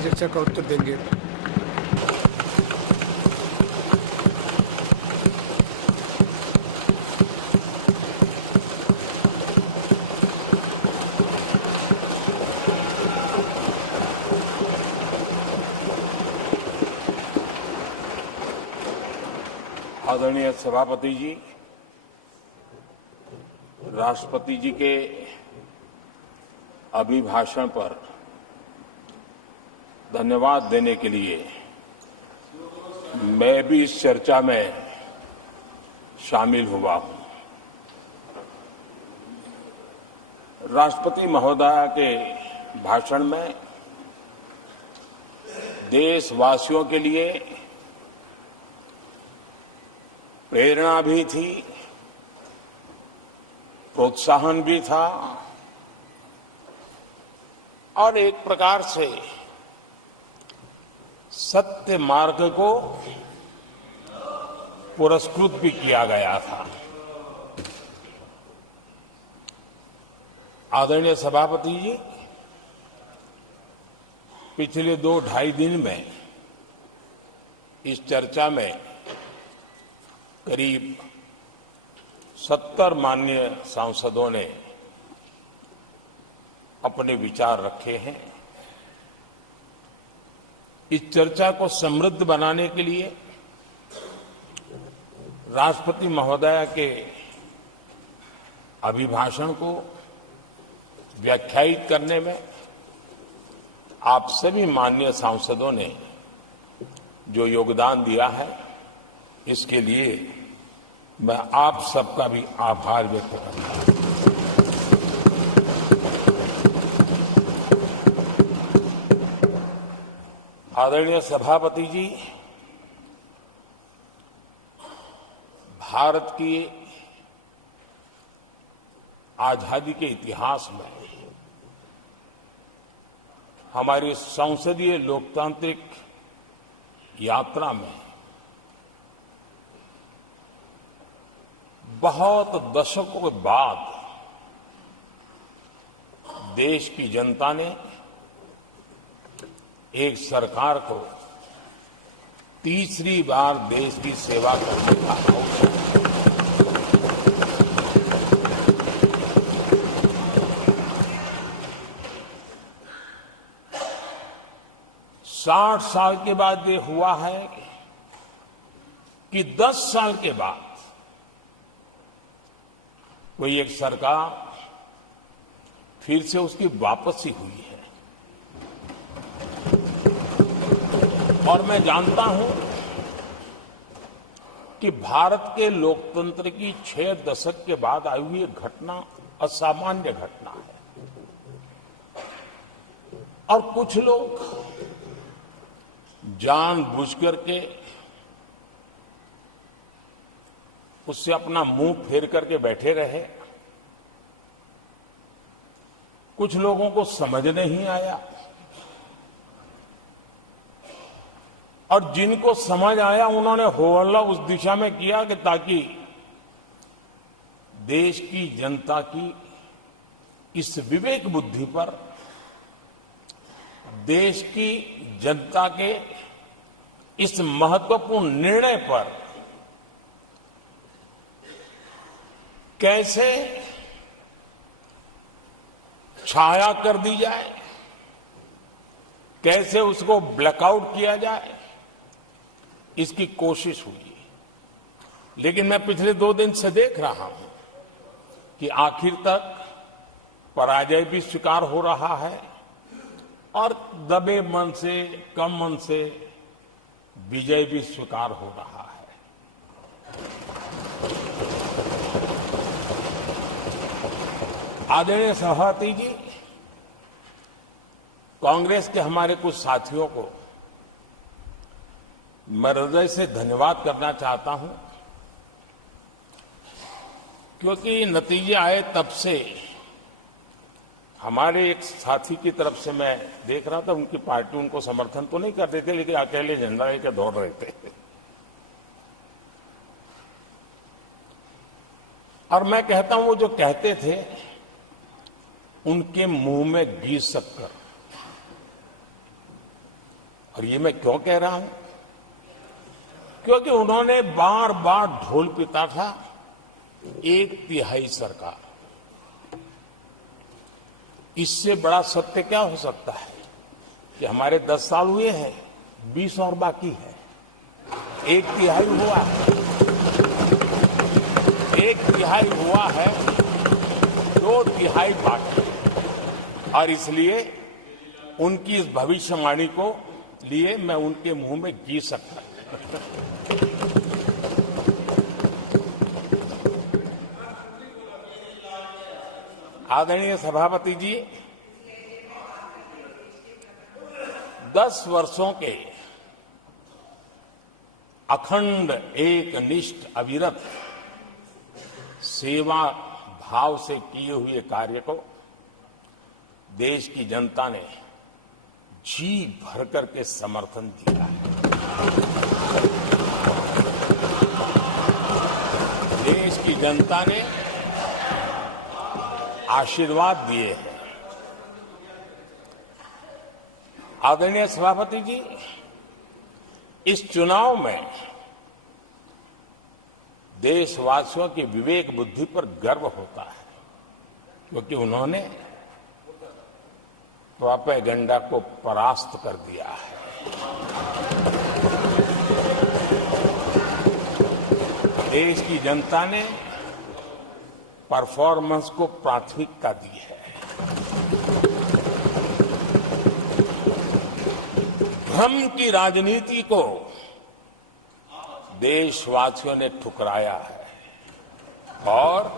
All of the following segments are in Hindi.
परिचर्चा का उत्तर देंगे। आदरणीय सभापति जी, राष्ट्रपति जी के अभिभाषण पर धन्यवाद देने के लिए मैं भी इस चर्चा में शामिल हुआ हूं। राष्ट्रपति महोदया के भाषण में देशवासियों के लिए प्रेरणा भी थी, प्रोत्साहन भी था और एक प्रकार से सत्य मार्ग को पुरस्कृत भी किया गया था। आदरणीय सभापति जी, पिछले 2-2.5 दिन में इस चर्चा में करीब 70 माननीय सांसदों ने अपने विचार रखे हैं। इस चर्चा को समृद्ध बनाने के लिए राष्ट्रपति महोदया के अभिभाषण को व्याख्यायित करने में आप सभी माननीय सांसदों ने जो योगदान दिया है, इसके लिए मैं आप सबका भी आभार व्यक्त करता हूं। आदरणीय सभापति जी, भारत की आजादी के इतिहास में हमारी संसदीय लोकतांत्रिक यात्रा में बहुत दशकों के बाद देश की जनता ने एक सरकार को तीसरी बार देश की सेवा करने का अवसर 60 साल के बाद ये हुआ है कि 10 साल के बाद कोई एक सरकार फिर से उसकी वापसी हुई है। और मैं जानता हूं कि भारत के लोकतंत्र की 6 दशक के बाद आई हुई घटना असामान्य घटना है। और कुछ लोग जानबूझ करके उससे अपना मुंह फेर करके बैठे रहे। कुछ लोगों को समझ नहीं आया और जिनको समझ आया उन्होंने हो हल्ला उस दिशा में किया कि ताकि देश की जनता की इस विवेक बुद्धि पर, देश की जनता के इस महत्वपूर्ण निर्णय पर कैसे छाया कर दी जाए, कैसे उसको ब्लैकआउट किया जाए, इसकी कोशिश हुई। लेकिन मैं पिछले 2 दिन से देख रहा हूं कि आखिर तक पराजय भी स्वीकार हो रहा है और दबे मन से, कम मन से विजय भी स्वीकार हो रहा है। आदरणीय सभापति जी, कांग्रेस के हमारे कुछ साथियों को मैं हृदय से धन्यवाद करना चाहता हूं, क्योंकि नतीजे आए तब से हमारे एक साथी की तरफ से मैं देख रहा था, उनकी पार्टी उनको समर्थन तो नहीं कर रहे थे, लेकिन अकेले झंडा लेकर दौड़ रहे थे। और मैं कहता हूं, वो जो कहते थे उनके मुंह में घी शक्कर, और ये मैं क्यों कह रहा हूं? क्योंकि उन्होंने बार बार ढोल पीटा था 1/3 सरकार। इससे बड़ा सत्य क्या हो सकता है कि हमारे 10 साल हुए हैं, 20 और बाकी है। 1/3 हुआ है, 1/3 हुआ है, 2/3 बाकी है। और इसलिए उनकी इस भविष्यवाणी को लिए मैं उनके मुंह में घी सकता। आदरणीय सभापति जी, 10 वर्षों के अखंड एकनिष्ठ अविरत सेवा भाव से किए हुए कार्य को देश की जनता ने जी भर करके समर्थन दिया है। देश की जनता ने आशीर्वाद दिए हैं। आदरणीय सभापति जी, इस चुनाव में देशवासियों की विवेक बुद्धि पर गर्व होता है, क्योंकि उन्होंने प्रोपेगेंडा को परास्त कर दिया है। देश की जनता ने परफॉर्मेंस को प्राथमिकता दी है। भ्रम की राजनीति को देशवासियों ने ठुकराया है और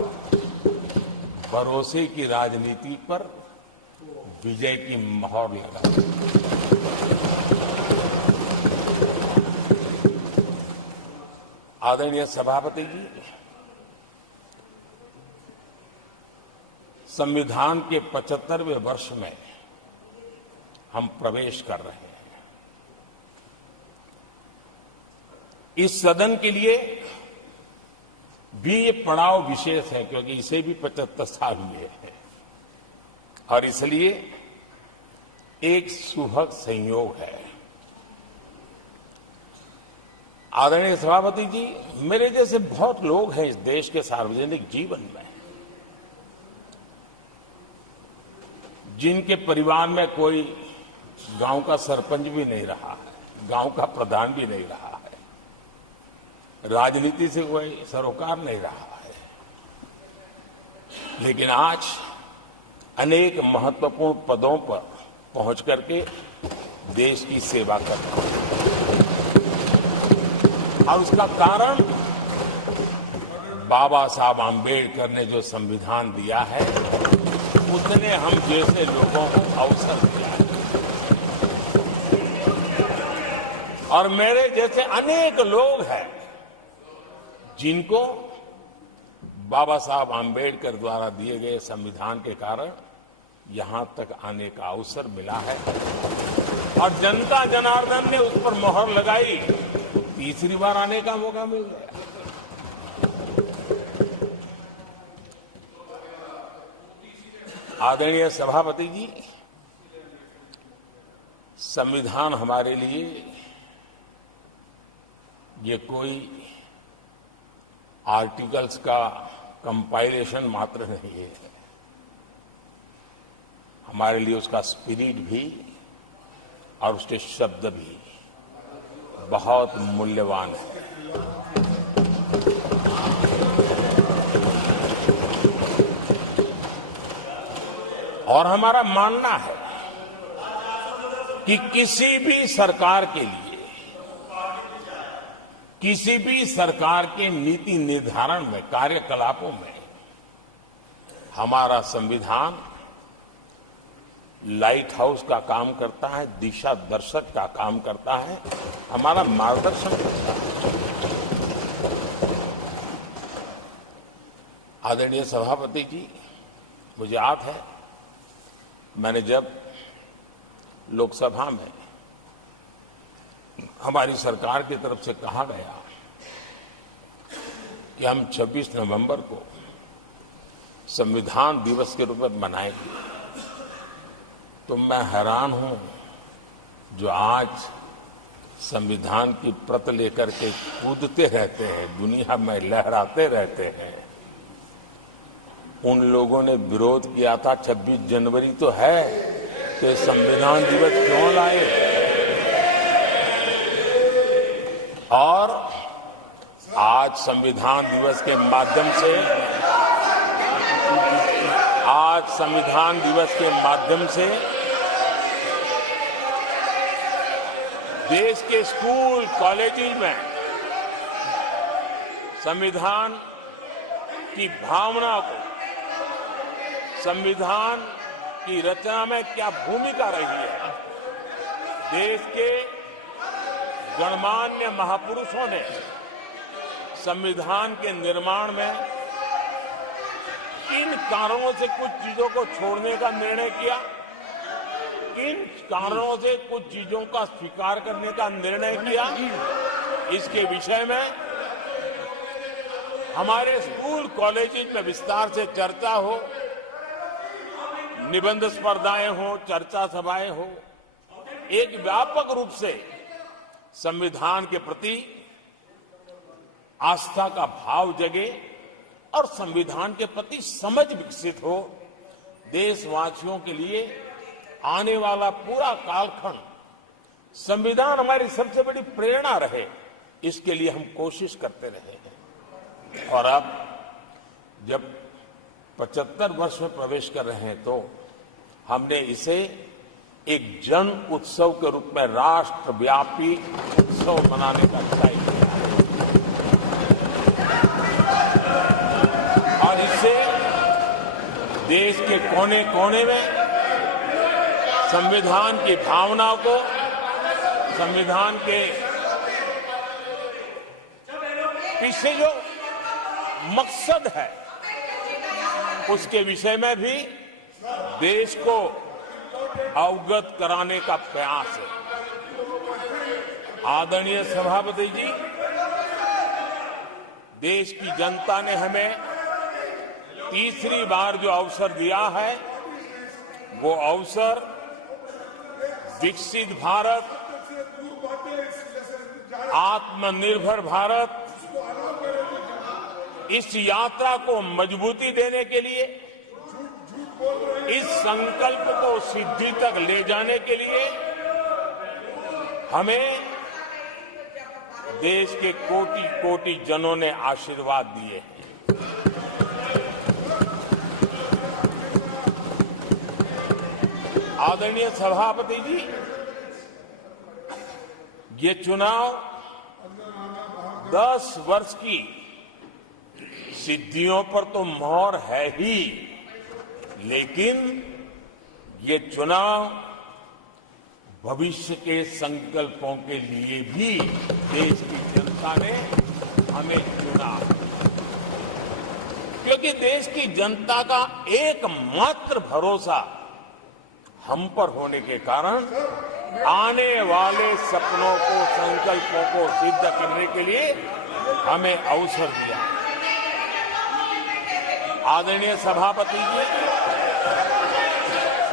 भरोसे की राजनीति पर विजय की मोहर लगा। आदरणीय सभापति जी, संविधान के 75वें वर्ष में हम प्रवेश कर रहे हैं। इस सदन के लिए भी ये पड़ाव विशेष है, क्योंकि इसे भी 75 साल हुए हैं और इसलिए एक सुभग संयोग है। आदरणीय सभापति जी, मेरे जैसे बहुत लोग हैं इस देश के सार्वजनिक जीवन में, जिनके परिवार में कोई गांव का सरपंच भी नहीं रहा है, गांव का प्रधान भी नहीं रहा है, राजनीति से कोई सरोकार नहीं रहा है, लेकिन आज अनेक महत्वपूर्ण पदों पर पहुंच करके देश की सेवा करता है। और उसका कारण बाबा साहब आम्बेडकर ने जो संविधान दिया है, उसने हम जैसे लोगों को अवसर दिया है। और मेरे जैसे अनेक लोग हैं जिनको बाबा साहब आम्बेडकर द्वारा दिए गए संविधान के कारण यहां तक आने का अवसर मिला है और जनता जनार्दन ने उस पर मोहर लगाई तो तीसरी बार आने का मौका मिल गया। आदरणीय सभापति जी, संविधान हमारे लिए ये कोई आर्टिकल्स का कंपाइलेशन मात्र नहीं है, हमारे लिए उसका स्पिरिट भी और उसके शब्द भी बहुत मूल्यवान है। और हमारा मानना है कि किसी भी सरकार के लिए, किसी भी सरकार के नीति निर्धारण में, कार्यकलापों में हमारा संविधान लाइट हाउस का काम करता है, दिशा दर्शक का काम करता है, हमारा मार्गदर्शन करता है। आदरणीय सभापति जी, मुझे याद है मैंने जब लोकसभा में हमारी सरकार की तरफ से कहा गया कि हम 26 नवंबर को संविधान दिवस के रूप में मनाएंगे, तो मैं हैरान हूं जो आज संविधान की प्रत लेकर के कूदते रहते हैं, दुनिया में लहराते रहते हैं, उन लोगों ने विरोध किया था 26 जनवरी तो है, तो संविधान दिवस क्यों लाए? और आज संविधान दिवस के माध्यम से देश के स्कूल कॉलेजेस में संविधान की भावना को, संविधान की रचना में क्या भूमिका रही है, देश के गणमान्य महापुरुषों ने संविधान के निर्माण में किन कारणों से कुछ चीजों को छोड़ने का निर्णय किया, किन कारणों से कुछ चीजों का स्वीकार करने का निर्णय किया, इसके विषय में हमारे स्कूल कॉलेजेस में विस्तार से चर्चा हो, निबंध स्पर्धाएं हो, चर्चा सभाएं हो, एक व्यापक रूप से संविधान के प्रति आस्था का भाव जगे और संविधान के प्रति समझ विकसित हो। देशवासियों के लिए आने वाला पूरा कालखंड संविधान हमारी सबसे बड़ी प्रेरणा रहे, इसके लिए हम कोशिश करते रहे हैं। और अब जब 75 वर्ष में प्रवेश कर रहे हैं तो हमने इसे एक जन उत्सव के रूप में राष्ट्रव्यापी उत्सव मनाने का तय किया और इससे देश के कोने कोने में संविधान की भावना को, संविधान के पीछे जो मकसद है उसके विषय में भी देश को अवगत कराने का प्रयास है। आदरणीय सभापति जी, देश की जनता ने हमें तीसरी बार जो अवसर दिया है वो अवसर विकसित भारत, आत्मनिर्भर भारत, इस यात्रा को मजबूती देने के लिए, इस संकल्प को सिद्धि तक ले जाने के लिए हमें देश के कोटि कोटि जनों ने आशीर्वाद दिए हैं। आदरणीय सभापति जी, ये चुनाव 10 वर्ष की सिद्धियों पर तो मोहर है ही, लेकिन ये चुनाव भविष्य के संकल्पों के लिए भी देश की जनता ने हमें चुना, क्योंकि देश की जनता का एकमात्र भरोसा हम पर होने के कारण आने वाले सपनों को, संकल्पों को सिद्ध करने के लिए हमें अवसर दिया। आदरणीय सभापति जी,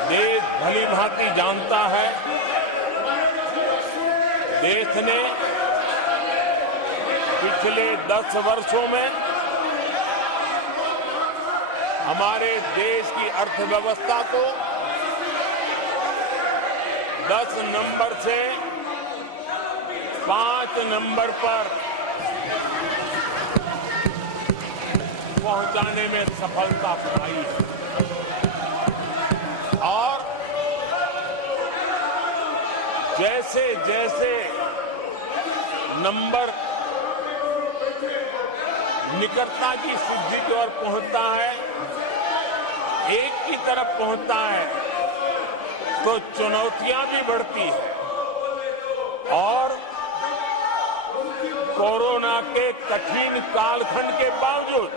देश भली भांति जानता है, देश ने पिछले 10 वर्षों में हमारे देश की अर्थव्यवस्था को 10 नंबर से 5 नंबर पर पहुंचाने में सफलता पाई और जैसे जैसे नंबर निकटता की सिद्धि की ओर पहुंचता है, एक की तरफ पहुंचता है, तो चुनौतियां भी बढ़ती है और कोरोना के कठिन कालखंड के बावजूद,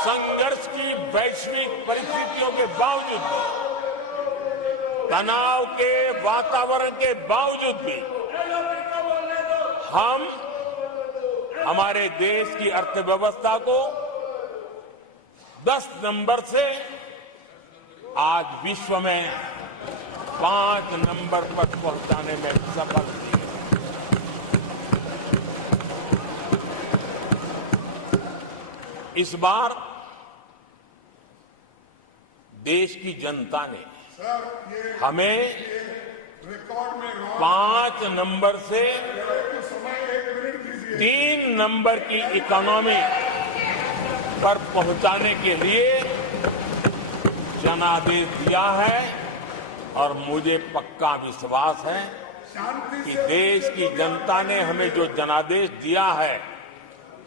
संघर्ष की वैश्विक परिस्थितियों के बावजूद, तनाव के वातावरण के बावजूद भी हम हमारे देश की अर्थव्यवस्था को 10 नंबर से आज विश्व में 5 नंबर पर पहुंचाने में सफल हुई। इस बार देश की जनता ने हमें 5 नंबर से 3 नंबर की इकोनॉमी पर पहुंचाने के लिए जनादेश दिया है और मुझे पक्का विश्वास है कि देश की जनता ने हमें जो जनादेश दिया है,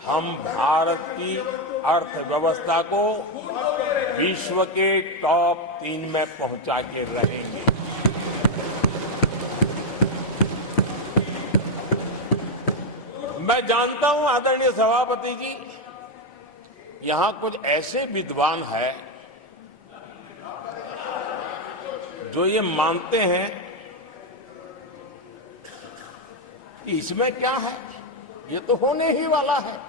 हम भारत की अर्थव्यवस्था को विश्व के टॉप 3 में पहुंचा के रहेंगे। मैं जानता हूं आदरणीय सभापति जी, यहां कुछ ऐसे विद्वान हैं जो ये मानते हैं कि इसमें क्या है, ये तो होने ही वाला है,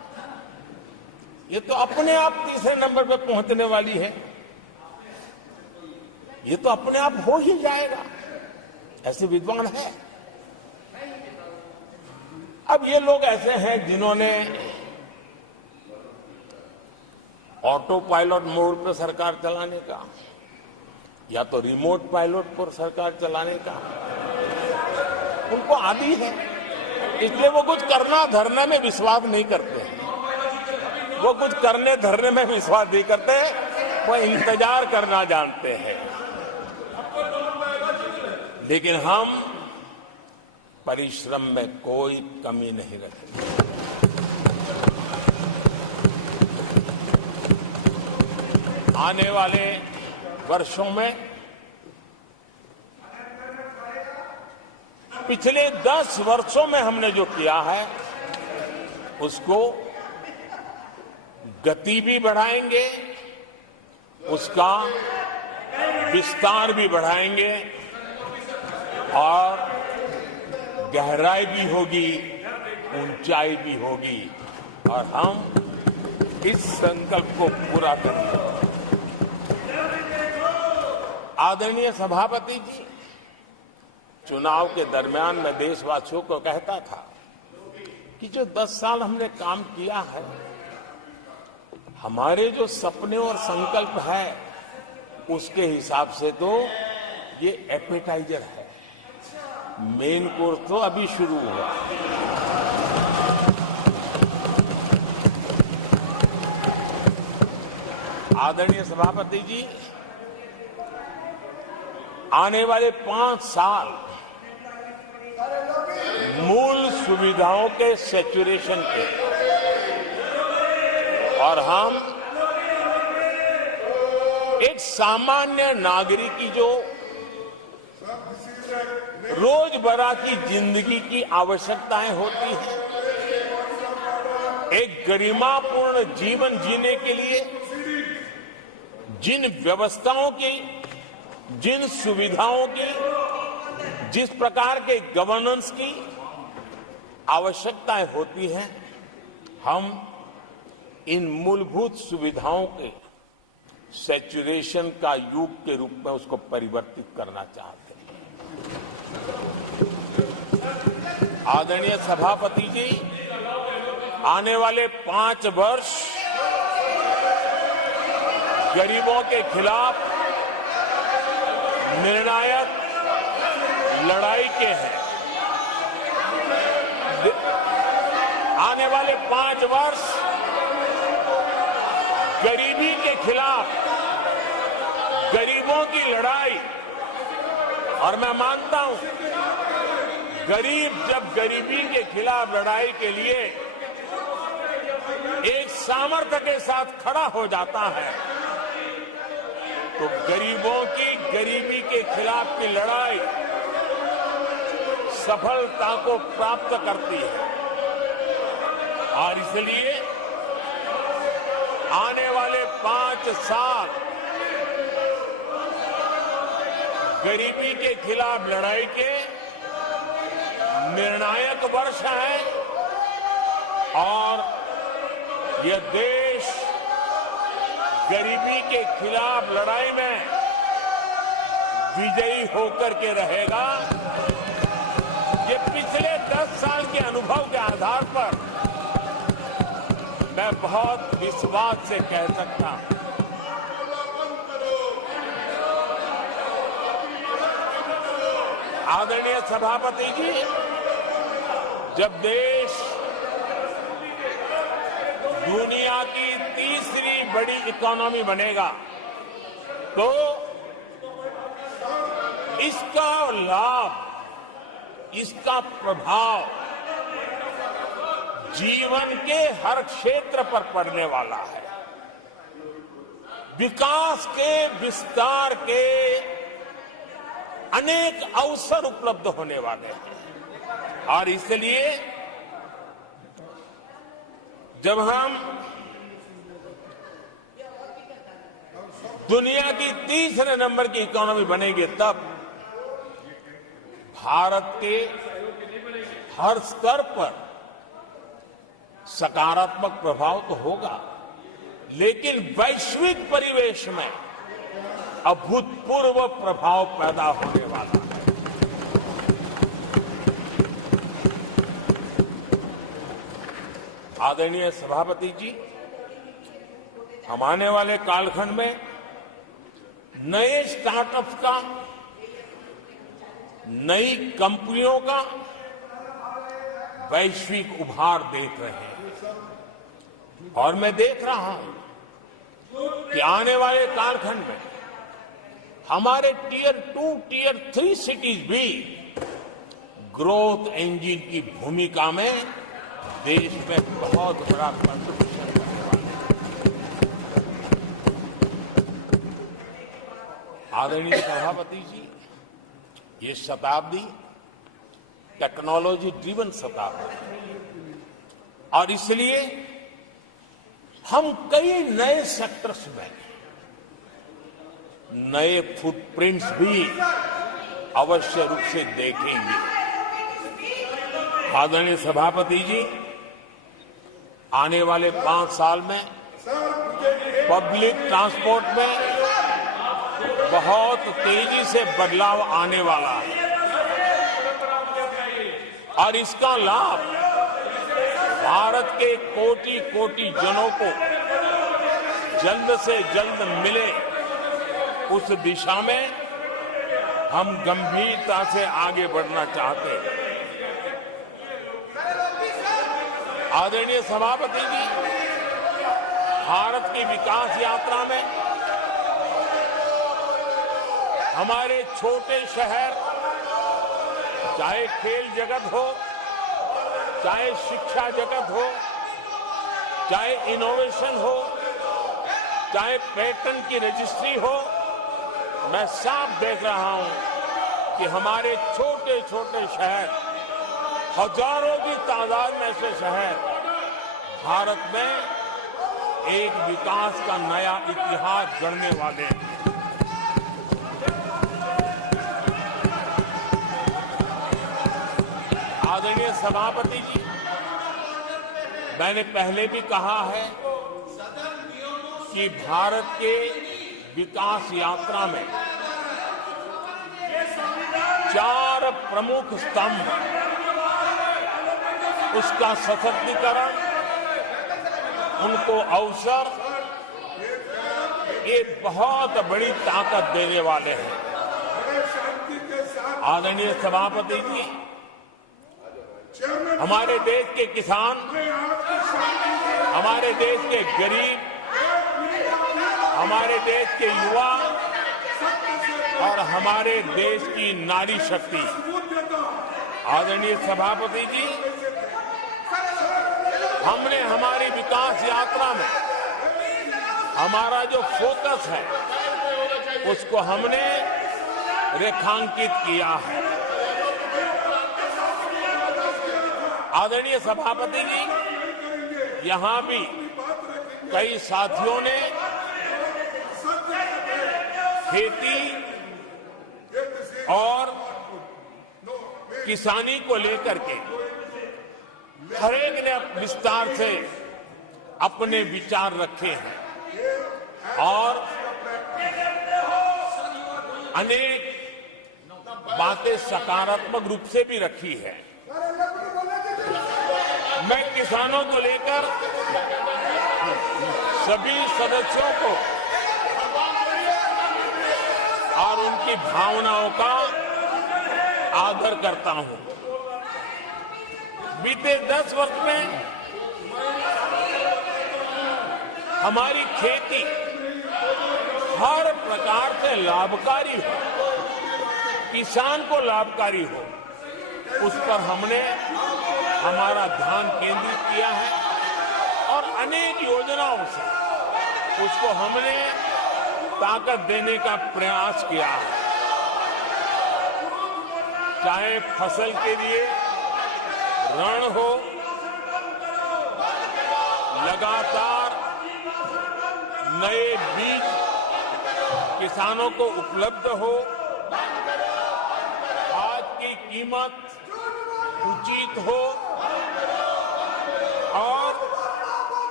ये तो अपने आप तीसरे नंबर पर पहुंचने वाली है, ये तो अपने आप हो ही जाएगा। ऐसे विद्वान हैं। अब ये लोग ऐसे हैं जिन्होंने ऑटो पायलट मोड पर सरकार चलाने का या तो रिमोट पायलट पर सरकार चलाने का उनको आदी है, इसलिए वो कुछ करना धरने में विश्वास नहीं करते हैं। वो कुछ करने धरने में विश्वास नहीं करते, वो इंतजार करना जानते हैं। लेकिन हम परिश्रम में कोई कमी नहीं रखेंगे। आने वाले वर्षों में पिछले 10 वर्षों में हमने जो किया है उसको गति भी बढ़ाएंगे, उसका विस्तार भी बढ़ाएंगे और गहराई भी होगी, ऊंचाई भी होगी और हम इस संकल्प को पूरा करेंगे। आदरणीय सभापति जी, चुनाव के दरमियान मैं देशवासियों को कहता था कि जो 10 साल हमने काम किया है, हमारे जो सपने और संकल्प है उसके हिसाब से तो ये एपेटाइजर है, मेन कोर्स तो अभी शुरू हुआ। आदरणीय सभापति जी, आने वाले 5 साल मूल सुविधाओं के सैचुरेशन के और हम एक सामान्य नागरिक की जो रोजमर्रा की जिंदगी की आवश्यकताएं होती हैं, एक गरिमापूर्ण जीवन जीने के लिए जिन व्यवस्थाओं की, जिन सुविधाओं की, जिस प्रकार के गवर्नेंस की आवश्यकताएं होती हैं, हम इन मूलभूत सुविधाओं के सैचुरेशन का युग के रूप में उसको परिवर्तित करना चाहते हैं। आदरणीय सभापति जी, आने वाले 5 वर्ष गरीबों के खिलाफ निर्णायक लड़ाई के हैं। आने वाले 5 वर्ष गरीबी के खिलाफ गरीबों की लड़ाई, और मैं मानता हूं गरीब जब गरीबी के खिलाफ लड़ाई के लिए एक सामर्थ्य के साथ खड़ा हो जाता है तो गरीबों की गरीबी के खिलाफ की लड़ाई सफलता को प्राप्त करती है। और इसलिए आने वाले 5 साल गरीबी के खिलाफ लड़ाई के निर्णायक वर्ष है और यह देश गरीबी के खिलाफ लड़ाई में विजयी होकर के रहेगा, ये पिछले 10 साल के अनुभव के आधार पर मैं बहुत विश्वास से कह सकता हूं। आदरणीय सभापति जी, जब देश दुनिया की तीसरी बड़ी इकोनॉमी बनेगा तो इसका लाभ, इसका प्रभाव जीवन के हर क्षेत्र पर पड़ने वाला है। विकास के विस्तार के अनेक अवसर उपलब्ध होने वाले हैं और इसलिए जब हम दुनिया की तीसरे नंबर की इकोनॉमी बनेंगे तब भारत के हर स्तर पर सकारात्मक प्रभाव तो होगा, लेकिन वैश्विक परिवेश में अभूतपूर्व प्रभाव पैदा होने वाला है। आदरणीय सभापति जी, हम आने वाले कालखंड में नए स्टार्टअप्स का, नई कंपनियों का वैश्विक उभार देख रहे हैं और मैं देख रहा हूं कि आने वाले कालखंड में हमारे टियर 2, टियर 3 सिटीज भी ग्रोथ इंजन की भूमिका में देश में बहुत बड़ा कंट्रीब्यूशन करने वाले हैं। आदरणीय सभापति जी, ये शताब्दी टेक्नोलॉजी ड्रिवन शताब्दी है और इसलिए हम कई नए सेक्टर्स में नए फुटप्रिंट्स भी अवश्य रूप से देखेंगे। आदरणीय सभापति जी, आने वाले 5 साल में पब्लिक ट्रांसपोर्ट में बहुत तेजी से बदलाव आने वाला है और इसका लाभ भारत के कोटि-कोटि जनों को जल्द से जल्द मिले, उस दिशा में हम गंभीरता से आगे बढ़ना चाहते हैं। आदरणीय सभापति जी, भारत की विकास यात्रा में हमारे छोटे शहर, चाहे खेल जगत हो, चाहे शिक्षा जगत हो, चाहे इनोवेशन हो, चाहे पेटेंट की रजिस्ट्री हो, मैं साफ देख रहा हूं कि हमारे छोटे छोटे शहर, हजारों की तादाद में से शहर भारत में एक विकास का नया इतिहास गढ़ने वाले हैं। आदरणीय सभापति जी, मैंने पहले भी कहा है कि भारत के विकास यात्रा में 4 प्रमुख स्तंभ, उसका सशक्तिकरण, उनको अवसर, ये बहुत बड़ी ताकत देने वाले हैं। आदरणीय सभापति जी, हमारे देश के किसान, हमारे देश के गरीब, हमारे देश के युवा और हमारे देश की नारी शक्ति, आदरणीय सभापति जी, हमने हमारी विकास यात्रा में हमारा जो फोकस है उसको हमने रेखांकित किया है। आदरणीय सभापति जी, यहां भी कई साथियों ने खेती और किसानी को लेकर के हर एक ने विस्तार से अपने विचार रखे हैं और अनेक बातें सकारात्मक रूप से भी रखी है। मैं किसानों को लेकर सभी सदस्यों को और उनकी भावनाओं का आदर करता हूं। बीते 10 वर्ष में हमारी खेती हर प्रकार से लाभकारी हो, किसान को लाभकारी हो, उस पर हमने हमारा ध्यान केंद्रित किया है और अनेक योजनाओं से उसको हमने ताकत देने का प्रयास किया है। चाहे फसल के लिए ऋण हो, लगातार नए बीज किसानों को उपलब्ध हो, आज की कीमत उचित हो और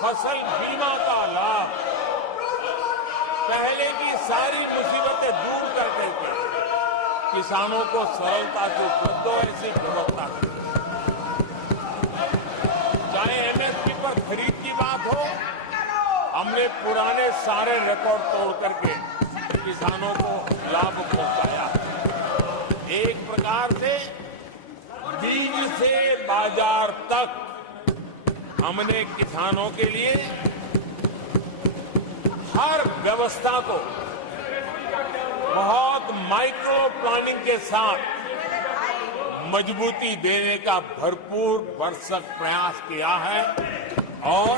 फसल बीमा का लाभ पहले की सारी मुसीबतें दूर कर करके किसानों को सरलता से उपलब्ध हो, ऐसी व्यवस्था है। चाहे एमएसपी पर खरीद की बात हो, हमने पुराने सारे रिकॉर्ड तोड़ करके किसानों को लाभ पहुंचाया। एक प्रकार से बीज से बाजार तक हमने किसानों के लिए हर व्यवस्था को बहुत माइक्रो प्लानिंग के साथ मजबूती देने का भरपूर भरसक प्रयास किया है और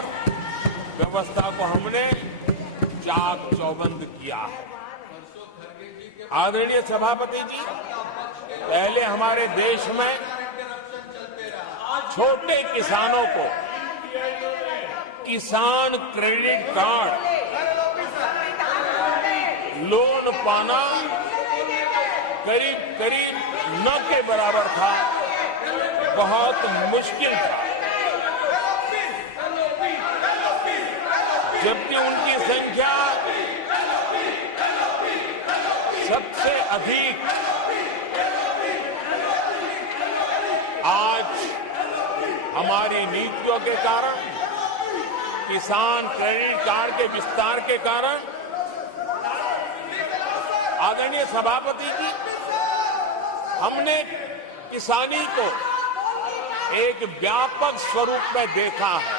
व्यवस्था को हमने चाक चौबंद किया है। आदरणीय सभापति जी, पहले हमारे देश में छोटे किसानों को किसान क्रेडिट कार्ड लोन पाना करीब करीब न के बराबर था, बहुत मुश्किल था। जबकि उनकी संख्या सबसे अधिक आज हमारी नीतियों के कारण, किसान क्रेडिट कार्ड के विस्तार के कारण, आदरणीय सभापति जी, हमने किसानी को एक व्यापक स्वरूप में देखा है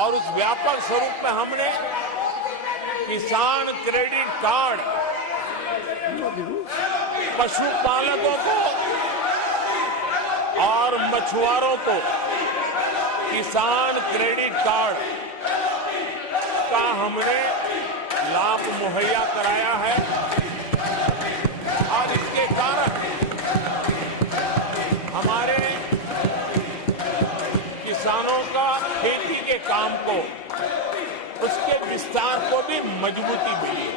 और उस व्यापक स्वरूप में हमने किसान क्रेडिट कार्ड पशुपालकों को और मछुआरों को किसान क्रेडिट कार्ड का हमने लाभ मुहैया कराया है और इसके कारण हमारे किसानों का खेती के काम को, उसके विस्तार को भी मजबूती मिली।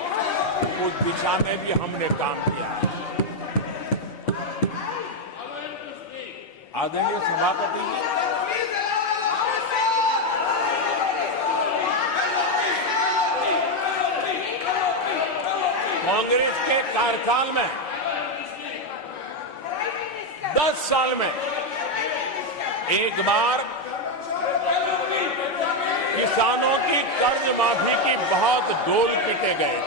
उस दिशा में भी हमने काम किया है। आदरणीय सभापति जी, कांग्रेस के कार्यकाल में 10 साल में एक बार किसानों की कर्ज माफी की बहुत डोल पीटे गए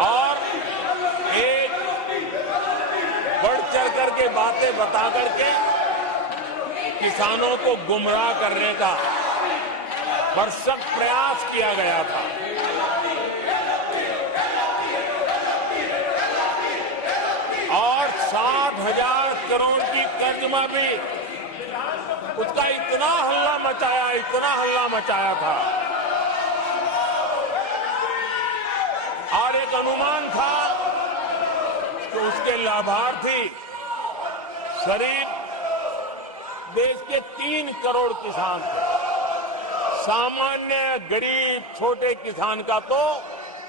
और एक बढ़ चढ़ करके बातें बता करके किसानों को गुमराह करने का भरसक प्रयास किया गया था। और 7,000 करोड़ की कर्ज माफी, उसका इतना हल्ला मचाया था और एक अनुमान था कि उसके लाभार्थी करीब देश के 3 करोड़ किसान थे। सामान्य गरीब छोटे किसान का तो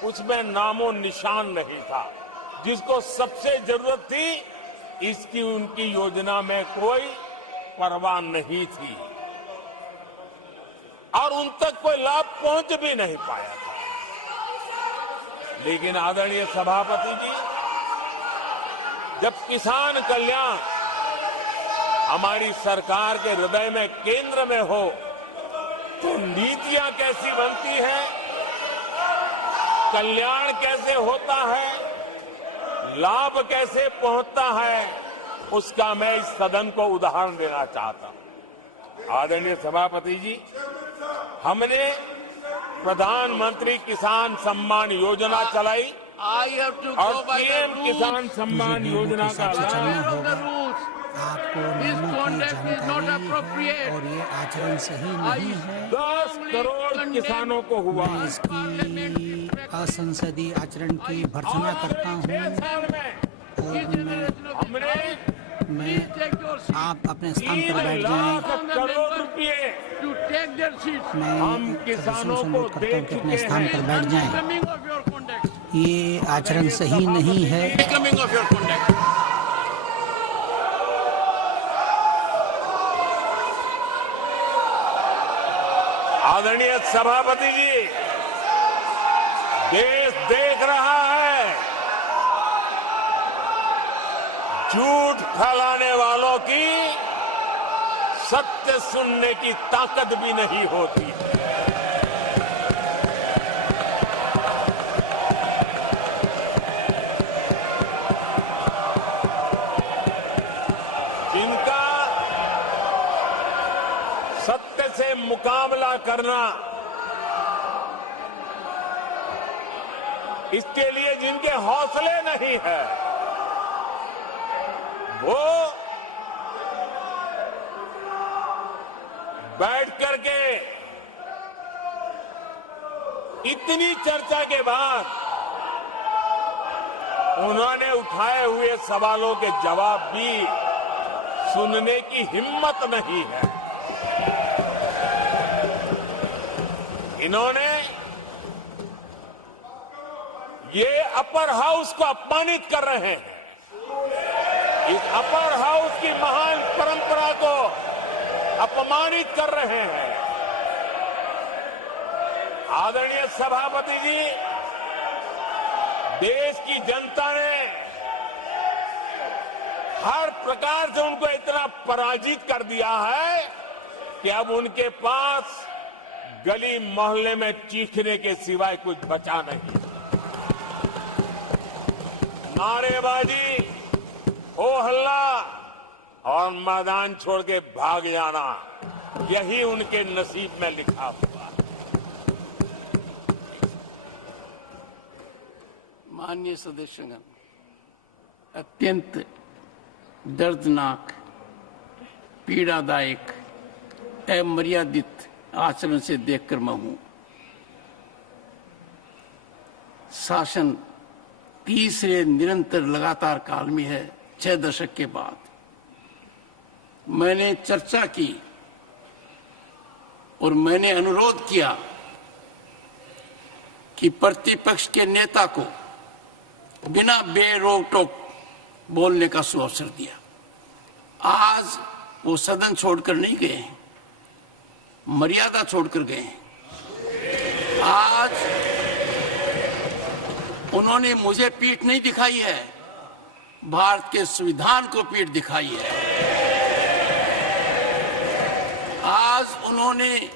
उसमें नामो निशान नहीं था। जिसको सबसे जरूरत थी, इसकी उनकी योजना में कोई परवाह नहीं थी और उन तक कोई लाभ पहुंच भी नहीं पाया था। लेकिन आदरणीय सभापति जी, जब किसान कल्याण हमारी सरकार के हृदय में, केंद्र में हो, तो नीतियां कैसी बनती हैं, कल्याण कैसे होता है, लाभ कैसे पहुंचता है, उसका मैं इस सदन को उदाहरण देना चाहता हूं। आदरणीय सभापति जी, हमने प्रधानमंत्री किसान सम्मान योजना चलाई और पीएम किसान सम्मान योजना का आपको नियमों की जानकारी है और ये आचरण सही नहीं है। 10 करोड़ किसानों को हुआ। मैं इसकी असंसदीय आचरण की भर्त्सना करता हूँ और मैं आप अपने स्थान पर बैठ जाएं। करोड़ रुपए मैं किसानों को करता हूँ कि अपने स्थान पर बैठ जाएं। ये आचरण सही नहीं है। आदरणीय सभापति जी, देश देख रहा है, झूठ फैलाने वालों की सत्य सुनने की ताकत भी नहीं होती। जिनका सत्य से मुकाबला करना, इसके लिए जिनके हौसले नहीं है, वो बैठ करके इतनी चर्चा के बाद उन्होंने उठाए हुए सवालों के जवाब भी सुनने की हिम्मत नहीं है। इन्होंने ये अपर हाउस को अपमानित कर रहे हैं। इस अपर हाउस की महान परंपरा को अपमानित कर रहे हैं। आदरणीय सभापति जी, देश की जनता ने हर प्रकार से उनको इतना पराजित कर दिया है कि अब उनके पास गली मोहल्ले में चीखने के सिवाय कुछ बचा नहीं। नारेबाजी, हो हल्ला और मैदान छोड़ के भाग जाना, यही उनके नसीब में लिखा हुआ है। माननीय सदस्यगण, अत्यंत दर्दनाक, पीड़ादायक, अमर्यादित आचरण से देखकर मैं हूं। शासन तीसरे निरंतर लगातार काल में है, 6 दशक के बाद। मैंने चर्चा की और मैंने अनुरोध किया कि प्रतिपक्ष के नेता को बिना बेरोक टोक बोलने का सुअवसर दिया। आज वो सदन छोड़कर नहीं गए हैं, मर्यादा छोड़कर गए हैं। आज उन्होंने मुझे पीठ नहीं दिखाई है, भारत के संविधान को पीठ दिखाई है। आज उन्होंने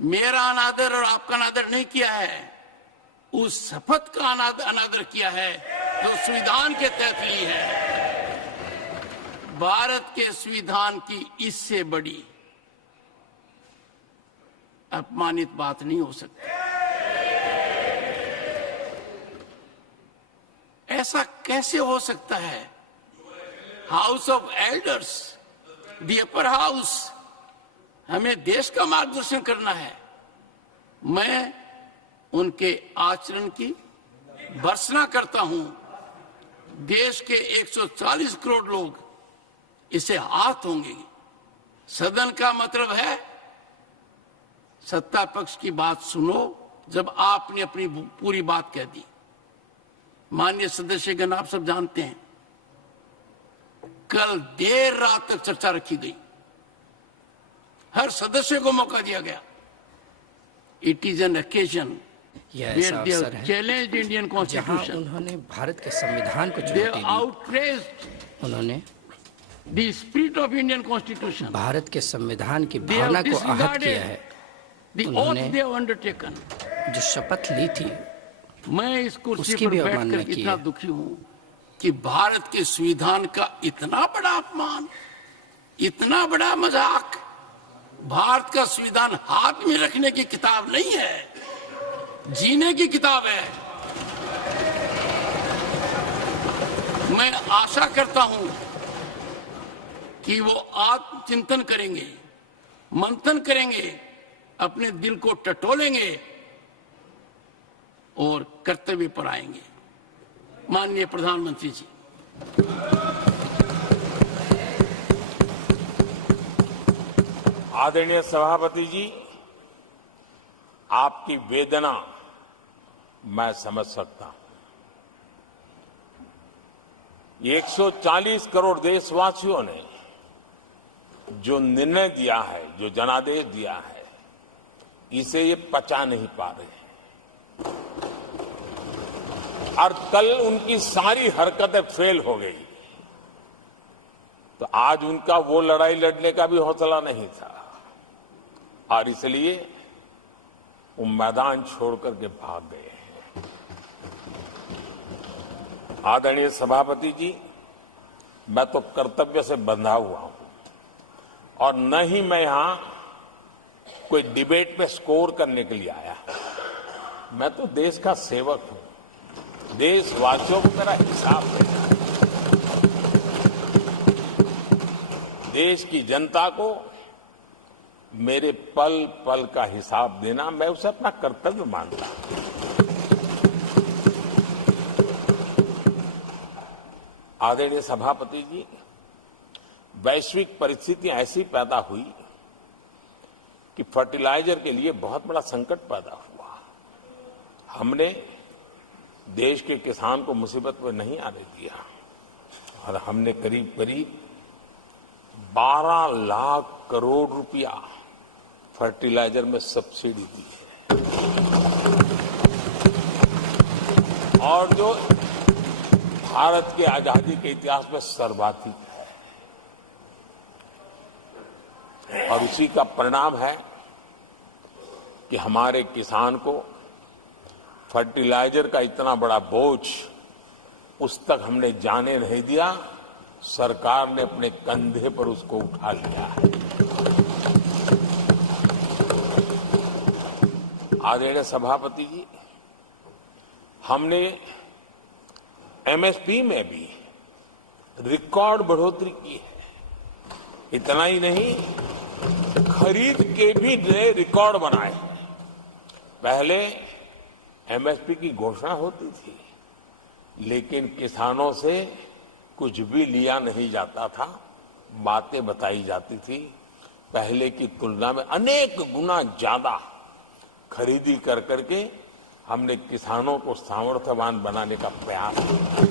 मेरा अनादर और आपका अनादर नहीं किया है, उस शपथ का अनादर किया है जो संविधान के तहत ली है। भारत के संविधान की इससे बड़ी अपमानित बात नहीं हो सकती। ऐसा कैसे हो सकता है? House of elders, the upper house, हमें देश का मार्गदर्शन करना है। मैं उनके आचरण की भर्त्सना करता हूं। देश के 140 करोड़ लोग इसे हाथ होंगे। सदन का मतलब है सत्ता पक्ष की बात सुनो जब आपने अपनी पूरी बात कह दी। माननीय सदस्यगण, आप सब जानते हैं कल देर रात तक चर्चा रखी गई, हर सदस्य को मौका दिया गया। इट इज एन ओकेजन यह where ऐसा they अवसर have है challenged Indian जहां Constitution. उन्होंने भारत के संविधान को They चुनौती have दी। outraged उन्होंने the spirit of Indian Constitution. Bharat के संविधान की They have भावना को आहत किया है। disregarded the oath उन्होंने they have undertaken. जो शपथ ली थी मैं इस कुर्सी उसकी पर भी बैठकर अवमानना की इतना है। दुखी हूं कि भारत के संविधान का इतना बड़ा अपमान, इतना बड़ा मजाक। भारत का संविधान हाथ में रखने की किताब नहीं है, जीने की किताब है। मैं आशा करता हूं कि वो आत्मचिंतन करेंगे, मंथन करेंगे, अपने दिल को टटोलेंगे और कर्तव्य पर आएंगे। माननीय प्रधानमंत्री जी, आदरणीय सभापति जी, आपकी वेदना मैं समझ सकता हूं। ये 140 करोड़ देशवासियों ने जो निर्णय दिया है, जो जनादेश दिया है, इसे ये पचा नहीं पा रहे हैं और कल उनकी सारी हरकतें फेल हो गई, तो आज उनका वो लड़ाई लड़ने का भी हौसला नहीं था और इसलिए वो मैदान छोड़कर के भाग गए हैं। आदरणीय सभापति जी, मैं तो कर्तव्य से बंधा हुआ हूं और न ही मैं यहां कोई डिबेट में स्कोर करने के लिए आया। मैं तो देश का सेवक हूं, देशवासियों को मेरा हिसाब देना है, देश की जनता को मेरे पल पल का हिसाब देना, मैं उसे अपना कर्तव्य मानता हूं। आदरणीय सभापति जी, वैश्विक परिस्थितियां ऐसी पैदा हुई कि फर्टिलाइजर के लिए बहुत बड़ा संकट पैदा हुआ। हमने देश के किसान को मुसीबत में नहीं आने दिया और हमने करीब करीब 12 लाख करोड़ रुपया फर्टिलाइजर में सब्सिडी दी है और जो भारत के आजादी के इतिहास में सर्वाधिक है और उसी का परिणाम है कि हमारे किसान को फर्टिलाइजर का इतना बड़ा बोझ उस तक हमने जाने नहीं दिया। सरकार ने अपने कंधे पर उसको उठा लिया है। आदरणीय सभापति जी, हमने एमएसपी में भी रिकॉर्ड बढ़ोतरी की है। इतना ही नहीं, खरीद के भी नए रिकॉर्ड बनाए। पहले एमएसपी की घोषणा होती थी, लेकिन किसानों से कुछ भी लिया नहीं जाता था, बातें बताई जाती थी। पहले की तुलना में अनेक गुना ज्यादा खरीदी कर करके हमने किसानों को सामर्थ्यवान बनाने का प्रयास किया।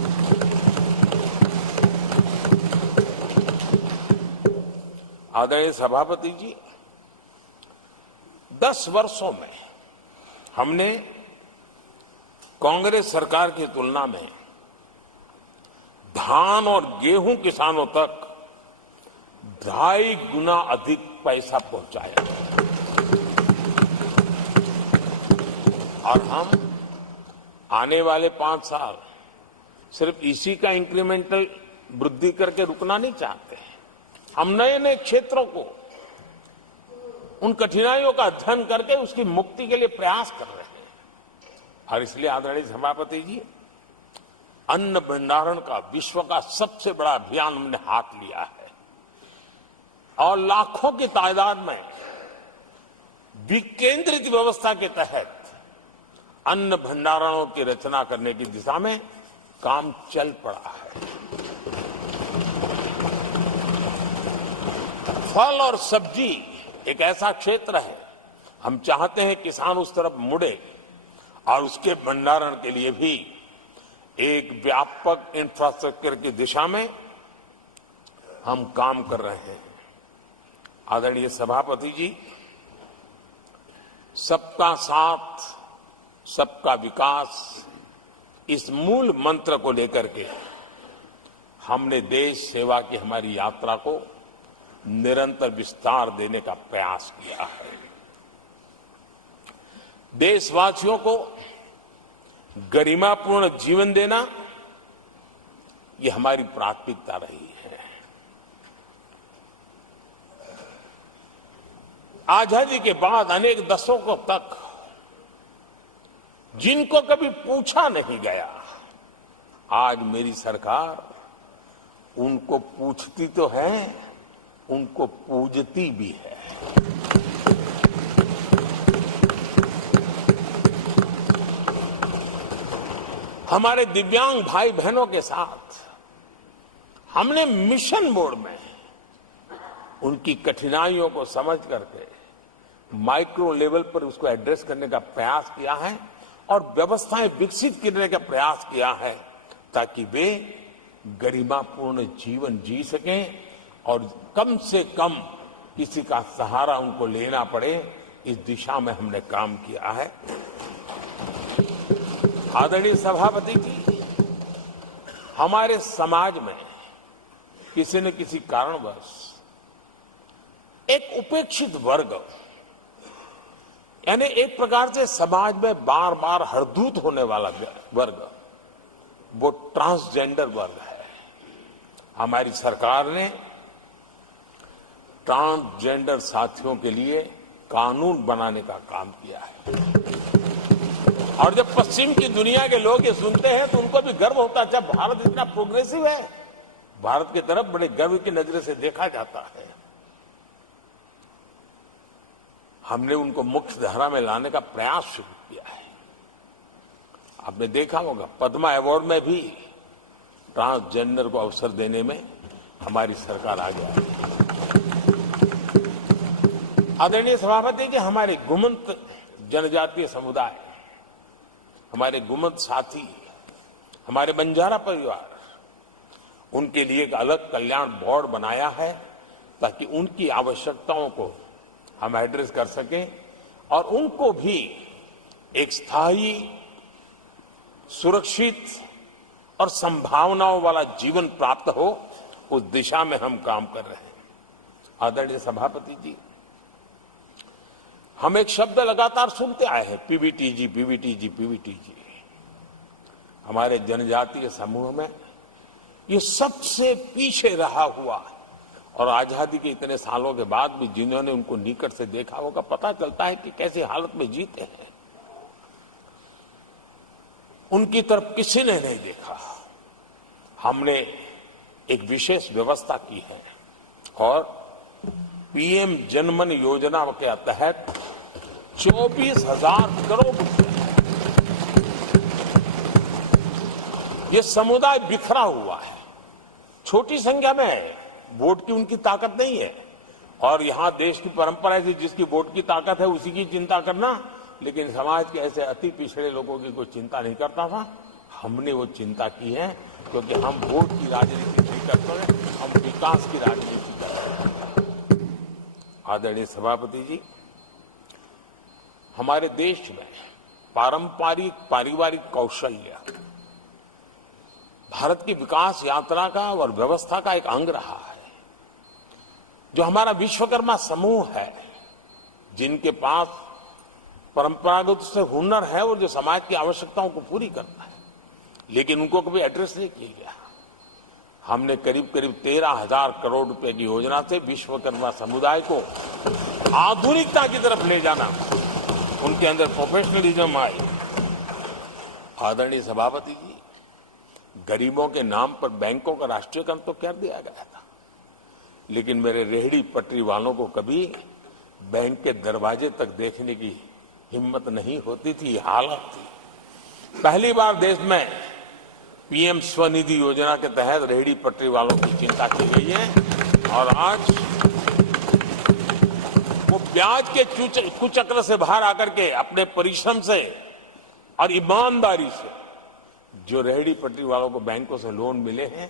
आदरणीय सभापति जी, 10 वर्षों में हमने कांग्रेस सरकार की तुलना में धान और गेहूं किसानों तक 2.5 गुना अधिक पैसा पहुंचाया और हम आने वाले 5 साल सिर्फ इसी का इंक्रीमेंटल वृद्धि करके रुकना नहीं चाहते हैं। हम नए नए क्षेत्रों को, उन कठिनाइयों का अध्ययन करके उसकी मुक्ति के लिए प्रयास कर रहे हैं और इसलिए आदरणीय सभापति जी, अन्न भंडारण का विश्व का सबसे बड़ा अभियान हमने हाथ लिया है और लाखों की तादाद में विकेंद्रित व्यवस्था के तहत अन्न भंडारणों की रचना करने की दिशा में काम चल पड़ा है। फल और सब्जी एक ऐसा क्षेत्र है, हम चाहते हैं किसान उस तरफ मुड़े और उसके भंडारण के लिए भी एक व्यापक इंफ्रास्ट्रक्चर की दिशा में हम काम कर रहे हैं। आदरणीय सभापति जी, सबका साथ सबका विकास इस मूल मंत्र को लेकर के हमने देश सेवा की हमारी यात्रा को निरंतर विस्तार देने का प्रयास किया है। देशवासियों को गरिमापूर्ण जीवन देना ये हमारी प्राथमिकता रही है। आजादी के बाद अनेक दशकों तक जिनको कभी पूछा नहीं गया, आज मेरी सरकार उनको पूछती तो है, उनको पूजती भी है। हमारे दिव्यांग भाई बहनों के साथ हमने मिशन मोड में उनकी कठिनाइयों को समझ करके माइक्रो लेवल पर उसको एड्रेस करने का प्रयास किया है और व्यवस्थाएं विकसित करने का प्रयास किया है ताकि वे गरिमापूर्ण जीवन जी सकें और कम से कम किसी का सहारा उनको लेना पड़े, इस दिशा में हमने काम किया है। आदरणीय सभापति जी, हमारे समाज में किसी न किसी कारणवश एक उपेक्षित वर्ग, यानी एक प्रकार से समाज में बार बार हरदूत होने वाला वर्ग, वो ट्रांसजेंडर वर्ग है। हमारी सरकार ने ट्रांसजेंडर साथियों के लिए कानून बनाने का काम किया है और जब पश्चिम की दुनिया के लोग ये सुनते हैं तो उनको भी गर्व होता है। जब भारत इतना प्रोग्रेसिव है, भारत की तरफ बड़े गर्व की नजर से देखा जाता है। हमने उनको मुख्य धारा में लाने का प्रयास शुरू किया है। आपने देखा होगा पद्मा अवार्ड में भी ट्रांसजेंडर को अवसर देने में हमारी सरकार आगे आई है। आदरणीय सभापति जी, हमारे गुमंत जनजातीय समुदाय, हमारे गुमंत साथी, हमारे बंजारा परिवार, उनके लिए एक अलग कल्याण बोर्ड बनाया है ताकि उनकी आवश्यकताओं को हम एड्रेस कर सकें और उनको भी एक स्थायी, सुरक्षित और संभावनाओं वाला जीवन प्राप्त हो, उस दिशा में हम काम कर रहे हैं। आदरणीय सभापति जी, हम एक शब्द लगातार सुनते आए हैं, पीवीटीजी, पीवीटीजी, पीवीटीजी। हमारे जनजातीय समूह में ये सबसे पीछे रहा हुआ और आजादी के इतने सालों के बाद भी जिन्होंने उनको निकट से देखा होगा, पता चलता है कि कैसी हालत में जीते हैं। उनकी तरफ किसी ने नहीं देखा। हमने एक विशेष व्यवस्था की है और पीएम जनमन योजना के तहत 24,000 करोड़ रुपए, ये समुदाय बिखरा हुआ है, छोटी संख्या में है, वोट की उनकी ताकत नहीं है और यहां देश की परंपरा है जिसकी वोट की ताकत है उसी की चिंता करना, लेकिन समाज के ऐसे अति पिछड़े लोगों की कोई चिंता नहीं करता था। हमने वो चिंता की है क्योंकि हम वोट की राजनीति नहीं करते, हम विकास की राजनीति करते हैं। आदरणीय सभापति जी, हमारे देश में पारंपरिक पारिवारिक कौशल्य भारत की विकास यात्रा का और व्यवस्था का एक अंग रहा है। जो हमारा विश्वकर्मा समूह है, जिनके पास परंपरागत से हुनर है और जो समाज की आवश्यकताओं को पूरी करता है, लेकिन उनको कभी एड्रेस नहीं किया गया। हमने करीब करीब 13,000 करोड़ रुपए की योजना से विश्वकर्मा समुदाय को आधुनिकता की तरफ ले जाना, उनके अंदर प्रोफेशनलिज्म आए। आदरणीय सभापति जी, गरीबों के नाम पर बैंकों का राष्ट्रीयकरण तो कर दिया गया था, लेकिन मेरे रेहड़ी पटरी वालों को कभी बैंक के दरवाजे तक देखने की हिम्मत नहीं होती थी, हालत थी। पहली बार देश में पीएम स्वनिधि योजना के तहत रेहड़ी पटरी वालों की चिंता की गई है और आज वो ब्याज के कुचक्र से बाहर आकर के अपने परिश्रम से और ईमानदारी से जो रेहड़ी पटरी वालों को बैंकों से लोन मिले हैं,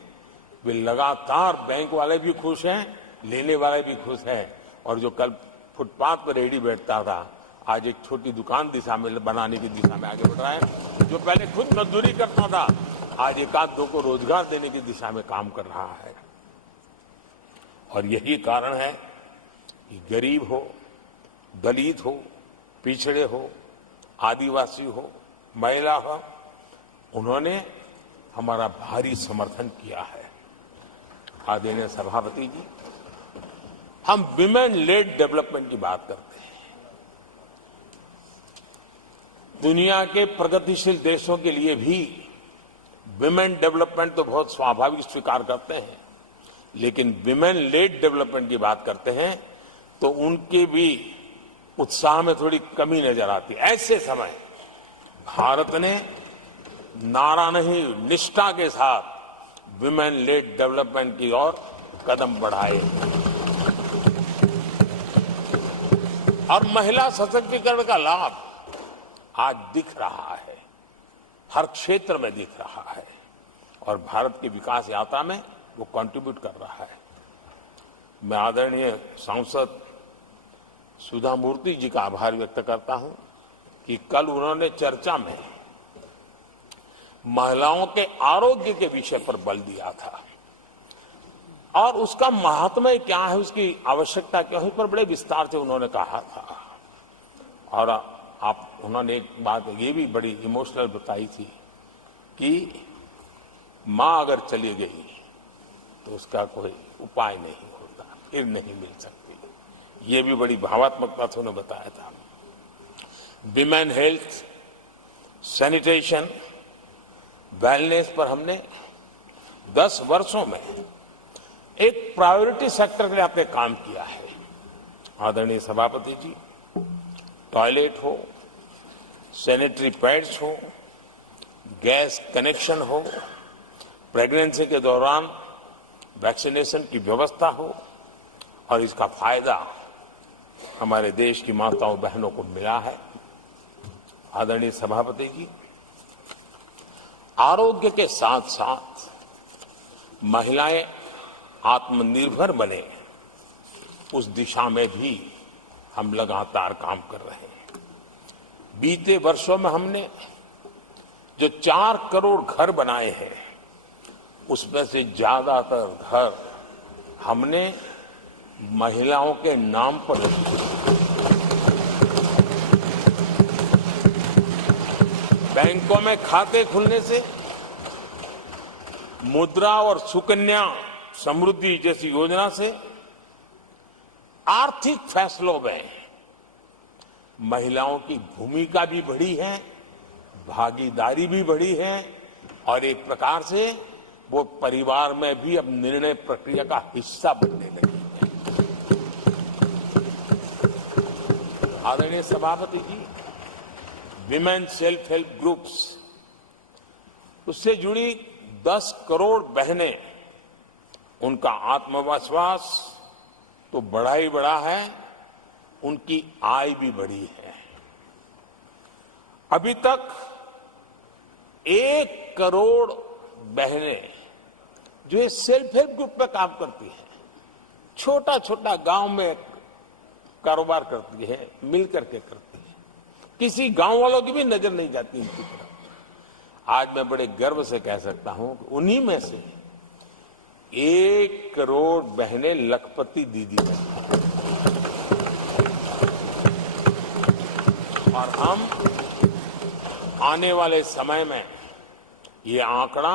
वे लगातार बैंक वाले भी खुश हैं, लेने वाले भी खुश हैं। और जो कल फुटपाथ पर रेहड़ी बैठता था, आज एक छोटी दुकान दिशा में बनाने की दिशा में आगे बढ़ रहा है। जो पहले खुद मजदूरी करता था, आज एक आध दो को रोजगार देने की दिशा में काम कर रहा है। और यही कारण है कि गरीब हो, दलित हो, पिछड़े हो, आदिवासी हो, महिला हो, उन्होंने हमारा भारी समर्थन किया है। आदरणीय सभापति जी, हम विमेन लेड डेवलपमेंट की बात करते हैं। दुनिया के प्रगतिशील देशों के लिए भी विमेन डेवलपमेंट तो बहुत स्वाभाविक स्वीकार करते हैं, लेकिन विमेन लेड डेवलपमेंट की बात करते हैं तो उनके भी उत्साह में थोड़ी कमी नजर आती है। ऐसे समय भारत ने नारा नहीं, निष्ठा के साथ विमेन लेड डेवलपमेंट की ओर कदम बढ़ाए और महिला सशक्तिकरण का लाभ आज दिख रहा है, हर क्षेत्र में दिख रहा है और भारत की विकास यात्रा में वो कंट्रीब्यूट कर रहा है। मैं आदरणीय सांसद सुधा मूर्ति जी का आभार व्यक्त करता हूं कि कल उन्होंने चर्चा में महिलाओं के आरोग्य के विषय पर बल दिया था और उसका महात्म्य क्या है, उसकी आवश्यकता क्या है, पर बड़े विस्तार से उन्होंने कहा था। और उन्होंने एक बात ये भी बड़ी इमोशनल बताई थी कि मां अगर चली गई तो उसका कोई उपाय नहीं होता, फिर नहीं मिल सकती। ये भी बड़ी भावात्मकता से उन्होंने बताया था। विमेन हेल्थ, सैनिटेशन, वेलनेस पर हमने 10 वर्षों में एक प्रायोरिटी सेक्टर के लिए आपने काम किया है। आदरणीय सभापति जी, टॉयलेट हो, सैनिटरी पैड्स हो, गैस कनेक्शन हो, प्रेगनेंसी के दौरान वैक्सीनेशन की व्यवस्था हो और इसका फायदा हमारे देश की माताओं बहनों को मिला है। आदरणीय सभापति जी, आरोग्य के साथ साथ महिलाएं आत्मनिर्भर बने, उस दिशा में भी हम लगातार काम कर रहे हैं। बीते वर्षों में हमने जो 4 करोड़ घर बनाए हैं, उसमें से ज्यादातर घर हमने महिलाओं के नाम पर रखे। बैंकों में खाते खुलने से, मुद्रा और सुकन्या समृद्धि जैसी योजना से आर्थिक फैसलों में महिलाओं की भूमिका भी बढ़ी है, भागीदारी भी बढ़ी है और एक प्रकार से वो परिवार में भी अब निर्णय प्रक्रिया का हिस्सा बनने लगी है। आदरणीय सभापति जी, विमेन सेल्फ हेल्प ग्रुप्स, उससे जुड़ी 10 करोड़ बहनें, उनका आत्मविश्वास तो बढ़ा ही बढ़ा है, उनकी आय भी बढ़ी है। अभी तक 1 करोड़ बहनें जो ये सेल्फ हेल्प ग्रुप में काम करती हैं, छोटा छोटा गांव में कारोबार करती है, मिल करके करती है, किसी गांव वालों की भी नजर नहीं जाती इनकी तरफ। आज मैं बड़े गर्व से कह सकता हूं कि उन्हीं में से 1 करोड़ बहनें लखपति दीदी बनी और हम आने वाले समय में ये आंकड़ा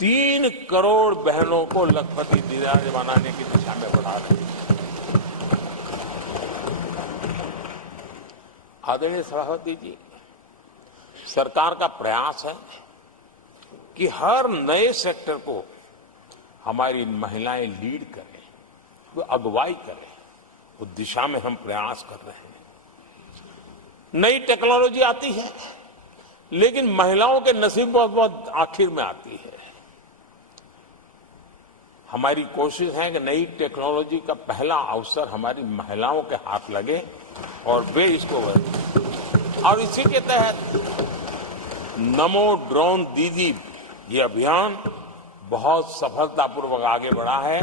3 करोड़ बहनों को लखपति दीदी बनाने की दिशा में बढ़ा रहे हैं। आदरणीय सभापति जी, सरकार का प्रयास है कि हर नए सेक्टर को हमारी महिलाएं लीड करें, वो अगुवाई करें, उस दिशा में हम प्रयास कर रहे हैं। नई टेक्नोलॉजी आती है, लेकिन महिलाओं के नसीब बहुत बहुत आखिर में आती है। हमारी कोशिश है कि नई टेक्नोलॉजी का पहला अवसर हमारी महिलाओं के हाथ लगे और वे इसको करें। और इसी के तहत नमो ड्रोन दीदी ये अभियान बहुत सफलतापूर्वक आगे बढ़ा है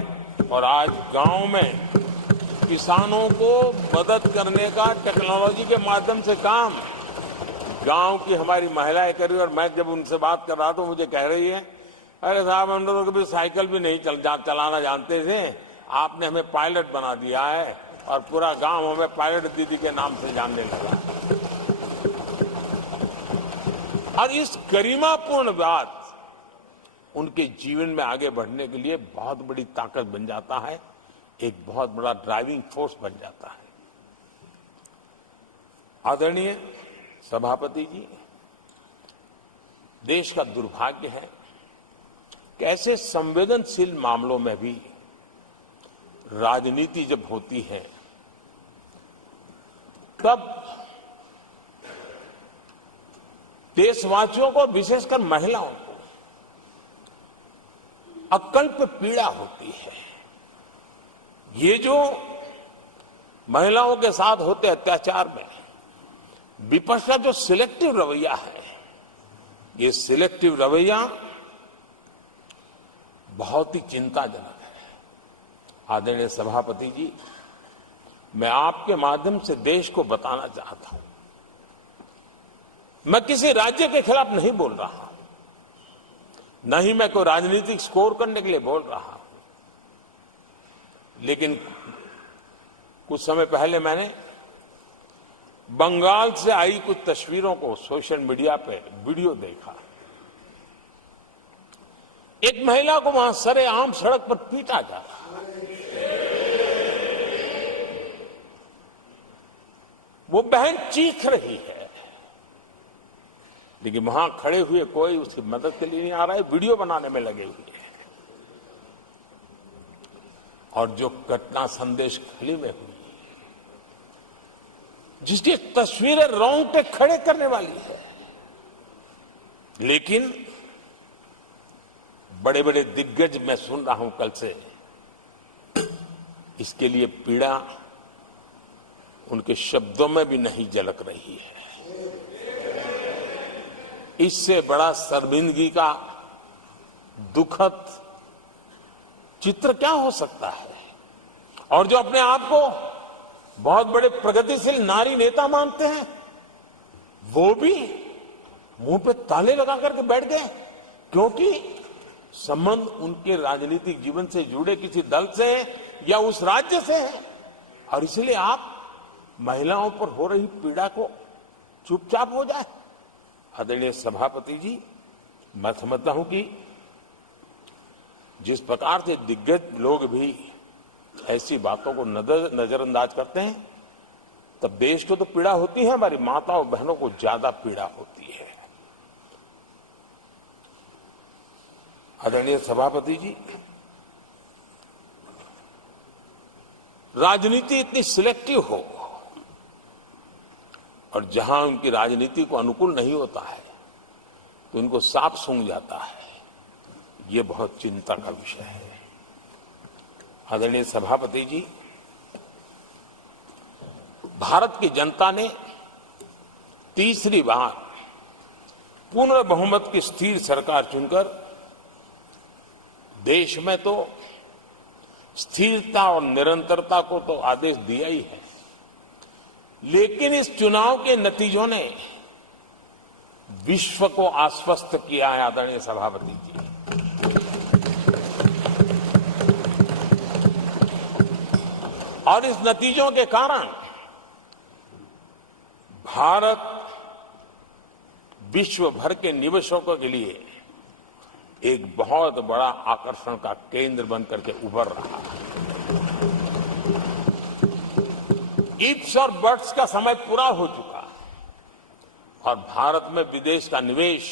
और आज गांव में किसानों को मदद करने का टेक्नोलॉजी के माध्यम से काम गांव की हमारी महिलाएं कर रही। और मैं जब उनसे बात कर रहा था मुझे कह रही है, अरे साहब हम लोग कभी साइकिल भी नहीं चलाना जानते थे, आपने हमें पायलट बना दिया है और पूरा गांव हमें पायलट दीदी के नाम से जानने लगा। और इस गरिमापूर्ण बात उनके जीवन में आगे बढ़ने के लिए बहुत बड़ी ताकत बन जाता है, एक बहुत बड़ा ड्राइविंग फोर्स बन जाता है। आदरणीय सभापति जी, देश का दुर्भाग्य है कि ऐसे संवेदनशील मामलों में भी राजनीति जब होती है तब देशवासियों को, विशेषकर महिलाओं को अकल्प पीड़ा होती है। ये जो महिलाओं के साथ होते अत्याचार में विपक्ष का जो सिलेक्टिव रवैया है, ये सिलेक्टिव रवैया बहुत ही चिंताजनक है। आदरणीय सभापति जी, मैं आपके माध्यम से देश को बताना चाहता हूं, मैं किसी राज्य के खिलाफ नहीं बोल रहा, न ही मैं कोई राजनीतिक स्कोर करने के लिए बोल रहा हूं, लेकिन कुछ समय पहले मैंने बंगाल से आई कुछ तस्वीरों को सोशल मीडिया पे वीडियो देखा। एक महिला को वहां सरेआम सड़क पर पीटा जा रहा है। वो बहन चीख रही है, लेकिन वहां खड़े हुए कोई उसकी मदद के लिए नहीं आ रहा है, वीडियो बनाने में लगे हुए हैं। और जो घटना संदेश खाली में हुई, जिसकी तस्वीरें रोंगटे खड़े करने वाली है, लेकिन बड़े बड़े दिग्गज, मैं सुन रहा हूं कल से, इसके लिए पीड़ा उनके शब्दों में भी नहीं झलक रही है। इससे बड़ा शर्मिंदगी का दुखद चित्र क्या हो सकता है? और जो अपने आप को बहुत बड़े प्रगतिशील नारी नेता मानते हैं, वो भी मुंह पे ताले लगा करके बैठ गए, क्योंकि संबंध उनके राजनीतिक जीवन से जुड़े किसी दल से है या उस राज्य से है। और इसलिए आप महिलाओं पर हो रही पीड़ा को चुपचाप हो जाए। आदरणीय सभापति जी, मैं समझता हूं कि जिस प्रकार से दिग्गज लोग भी ऐसी बातों को नजरअंदाज करते हैं, तब देश को तो पीड़ा होती है, हमारी माताओं बहनों को ज्यादा पीड़ा होती है। आदरणीय सभापति जी, राजनीति इतनी सिलेक्टिव हो और जहां उनकी राजनीति को अनुकूल नहीं होता है तो उनको सांप सूंघ जाता है, ये बहुत चिंता का विषय है। आदरणीय सभापति जी, भारत की जनता ने तीसरी बार पूर्ण बहुमत की स्थिर सरकार चुनकर देश में तो स्थिरता और निरंतरता को तो आदेश दिया ही है, लेकिन इस चुनाव के नतीजों ने विश्व को आश्वस्त किया है। आदरणीय सभापति जी, और इस नतीजों के कारण भारत विश्व भर के निवेशकों के लिए एक बहुत बड़ा आकर्षण का केंद्र बनकर के उभर रहा है। इफ्स और बट्स का समय पूरा हो चुका और भारत में विदेश का निवेश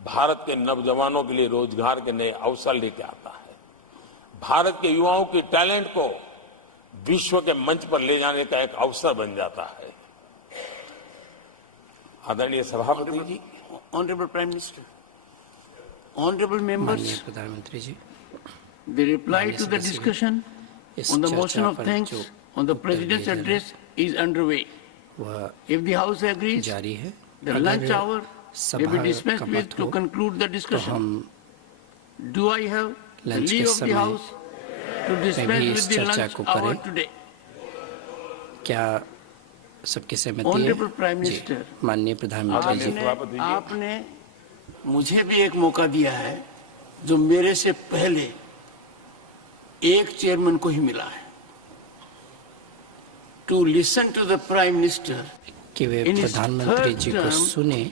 भारत के नौजवानों के लिए रोजगार के नए अवसर लेके आता है। भारत के युवाओं की टैलेंट को विश्व के मंच पर ले जाने का एक अवसर बन जाता है। आदरणीय सभापति जी, honourable prime minister, honourable members, प्रधानमंत्री जी, the reply to the discussion on the motion of thanks on the president's address is underway. If the House agrees, जारी है। the lunch hour may be dispensed with to conclude the discussion. Do I have the leave of the House? to में भी dispense इस with the चर्चा lunch को hour करें। today. क्या सबकी सहमति है? Honorable Prime जी, Minister, माननीय प्रधानमंत्री जी। आपने मुझे भी एक मौका दिया है जो मेरे से पहले एक चेयरमैन को ही मिला है, to listen to the prime minister कि वे प्रधानमंत्री जी को सुने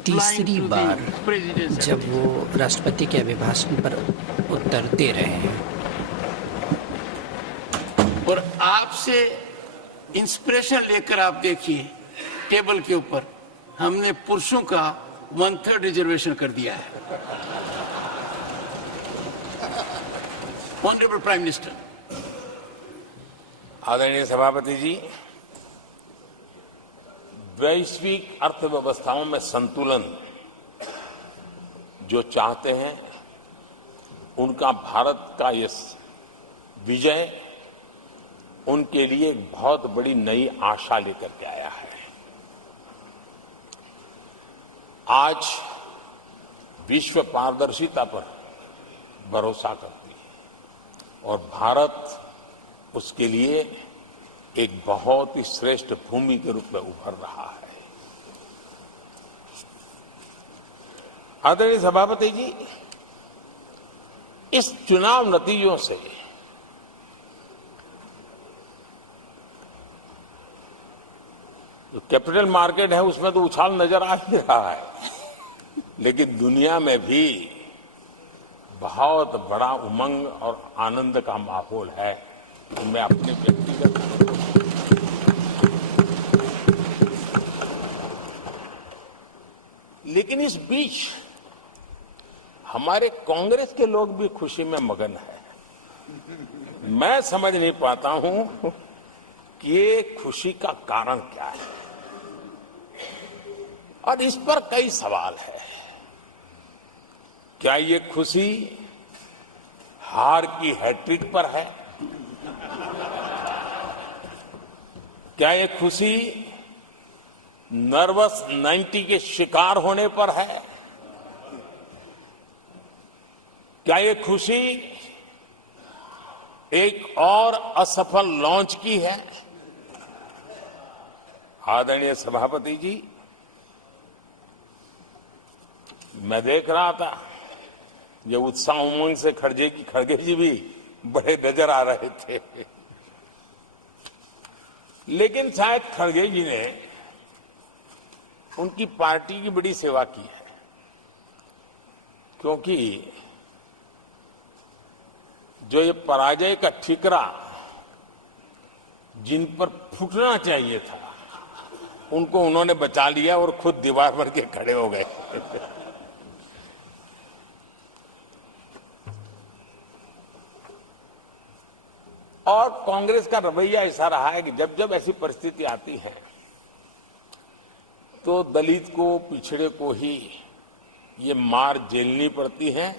तीसरी बार जब वो राष्ट्रपति के अभिभाषण पर उत्तर दे रहे हैं। और आपसे इंस्पिरेशन लेकर आप देखिए, टेबल के ऊपर हमने पुरुषों का 1/3 रिजर्वेशन कर दिया है। ऑनरेबल प्राइम मिनिस्टर, आदरणीय सभापति जी, वैश्विक अर्थव्यवस्थाओं में संतुलन जो चाहते हैं, उनका भारत का ये विजय उनके लिए एक बहुत बड़ी नई आशा लेकर के आया है। आज विश्व पारदर्शिता पर भरोसा करती है और भारत उसके लिए एक बहुत ही श्रेष्ठ भूमि के रूप में उभर रहा है। आदरणीय सभापति जी, इस चुनाव नतीजों से जो कैपिटल मार्केट है उसमें तो उछाल नजर आ ही रहा है, लेकिन दुनिया में भी बहुत बड़ा उमंग और आनंद का माहौल है। तो मैं अपने व्यक्तिगत लेकिन इस बीच हमारे कांग्रेस के लोग भी खुशी में मगन है। मैं समझ नहीं पाता हूं कि ये खुशी का कारण क्या है, और इस पर कई सवाल है। क्या ये खुशी हार की हैट्रिक पर है? क्या ये खुशी नर्वस 90 के शिकार होने पर है? क्या ये खुशी एक और असफल लॉन्च की है? आदरणीय सभापति जी, मैं देख रहा था ये उत्साह उमंग से खड़गे जी भी बड़े नजर आ रहे थे, लेकिन शायद खड़गे जी ने उनकी पार्टी की बड़ी सेवा की है, क्योंकि जो ये पराजय का ठिकरा जिन पर फूटना चाहिए था, उनको उन्होंने बचा लिया और खुद दीवार भर के खड़े हो गए। और कांग्रेस का रवैया ऐसा रहा है कि जब जब ऐसी परिस्थिति आती है तो दलित को, पिछड़े को ही ये मार झेलनी पड़ती है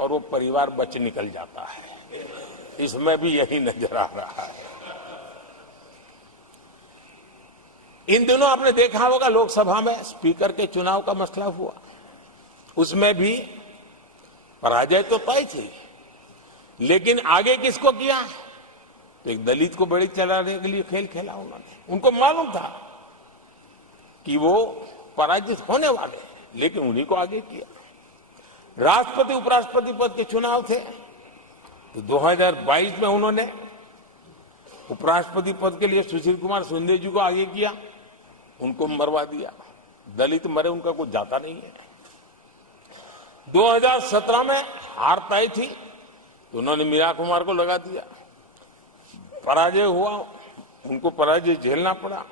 और वो परिवार बच निकल जाता है। इसमें भी यही नजर आ रहा है। इन दिनों आपने देखा होगा लोकसभा में स्पीकर के चुनाव का मसला हुआ, उसमें भी पराजय तो तय थी, लेकिन आगे किसको किया? तो एक दलित को बड़ी चलाने के लिए खेल खेला उन्होंने। उनको मालूम था कि वो पराजित होने वाले, लेकिन उन्हीं को आगे किया। राष्ट्रपति उपराष्ट्रपति पद के चुनाव थे तो 2022 में उन्होंने उपराष्ट्रपति पद के लिए सुशील कुमार शिंदे जी को आगे किया, उनको मरवा दिया। दलित मरे, उनका कुछ जाता नहीं है। 2017 में हार तय थी तो उन्होंने मीरा कुमार को लगा दिया। पराजय हुआ, उनको पराजय झेलना पड़ा।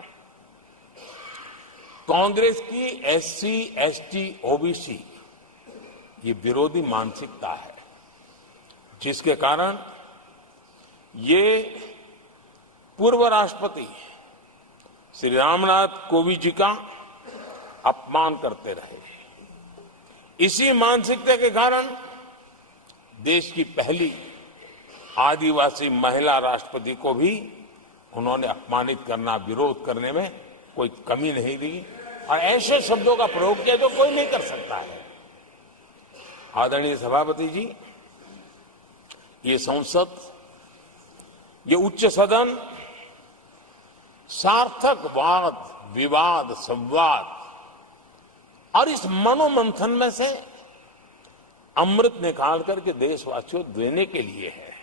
कांग्रेस की एससी, एसटी, ओबीसी ये विरोधी मानसिकता है, जिसके कारण ये पूर्व राष्ट्रपति श्री रामनाथ कोविंद जी का अपमान करते रहे। इसी मानसिकता के कारण देश की पहली आदिवासी महिला राष्ट्रपति को भी उन्होंने अपमानित करना, विरोध करने में कोई कमी नहीं दी, और ऐसे शब्दों का प्रयोग किया जो कोई नहीं कर सकता है। आदरणीय सभापति जी, ये संसद ये उच्च सदन सार्थक वाद विवाद संवाद और इस मनोमंथन में से अमृत निकाल करके देशवासियों देने के लिए है।